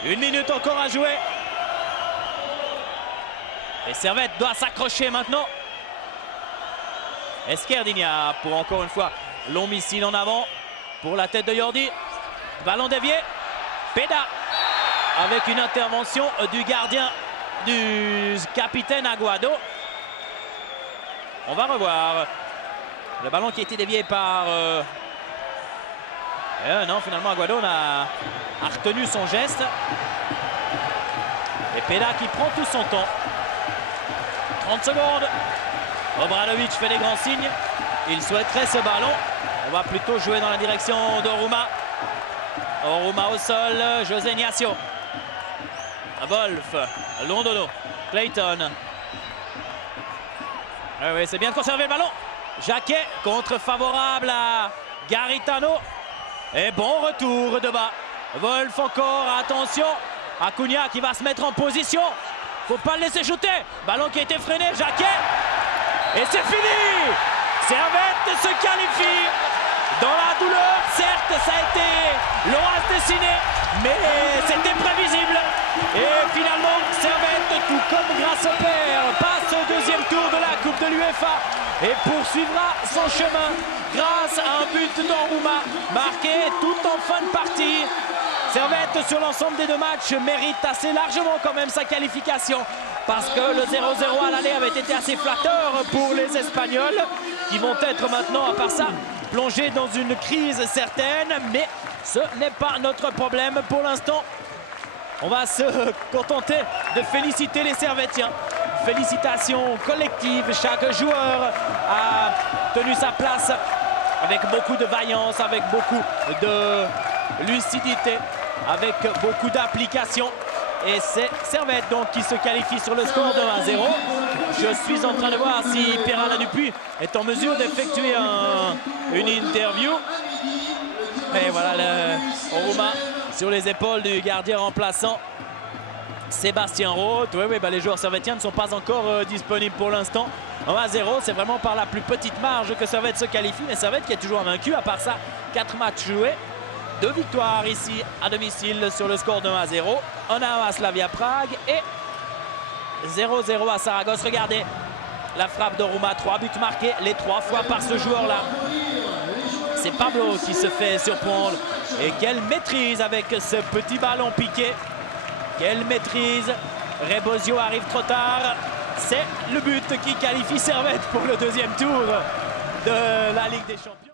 1 minute encore à jouer. Et Servette doit s'accrocher maintenant. Esquerdinha pour encore une fois long missile en avant pour la tête de Jordi. Ballon dévié. Peda avec une intervention du gardien du capitaine Aguado. On va revoir le ballon qui a été dévié par... non, finalement Aguado a retenu son geste. Et Peda qui prend tout son temps. 30 secondes. Obradovic fait des grands signes. Il souhaiterait ce ballon. On va plutôt jouer dans la direction d'Oruma. Oruma au sol. José Ignacio. Wolf. Londono. Clayton. Oui, c'est bien de conserver le ballon. Jacquet, contre favorable à Garitano. Et bon retour de bas. Wolf encore, attention. Acuna qui va se mettre en position. Faut pas le laisser shooter. Ballon qui a été freiné, Jacquet. Et c'est fini. Servette se qualifie. Dans la douleur, certes, ça a été long à se dessiner, mais c'était prévisible. Et finalement, Servette, tout comme grâce au père, passe au deuxième tour de la Coupe de l'UEFA et poursuivra son chemin grâce à un but d'Oruma marqué tout en fin de partie. Servette, sur l'ensemble des deux matchs, mérite assez largement quand même sa qualification parce que le 0-0 à l'aller avait été assez flatteur pour les Espagnols qui vont être maintenant, à part ça, plongés dans une crise certaine, mais ce n'est pas notre problème pour l'instant. On va se contenter de féliciter les Servettiens. Félicitations collectives, chaque joueur a tenu sa place avec beaucoup de vaillance, avec beaucoup de lucidité, avec beaucoup d'application. Et c'est Servette donc qui se qualifie sur le score de 1-0. Je suis en train de voir si Pierre-Alain Dupuis est en mesure d'effectuer une interview. Et voilà le Oruma sur les épaules du gardien remplaçant Sébastien Roth. Oui, les joueurs servettiens ne sont pas encore disponibles pour l'instant. 1-0, c'est vraiment par la plus petite marge que Servette se qualifie. Mais Servette qui est toujours invaincu, à part ça, 4 matchs joués. 2 victoires ici à domicile sur le score de 1-0. 1-1 à Slavia Prague et 0-0 à Saragosse. Regardez la frappe d'Oruma, 3 buts marqués, les 3 fois par ce joueur-là. C'est Pablo qui se fait surprendre. Et quelle maîtrise avec ce petit ballon piqué. Quelle maîtrise. Rebosio arrive trop tard. C'est le but qui qualifie Servette pour le deuxième tour de la Ligue des Champions.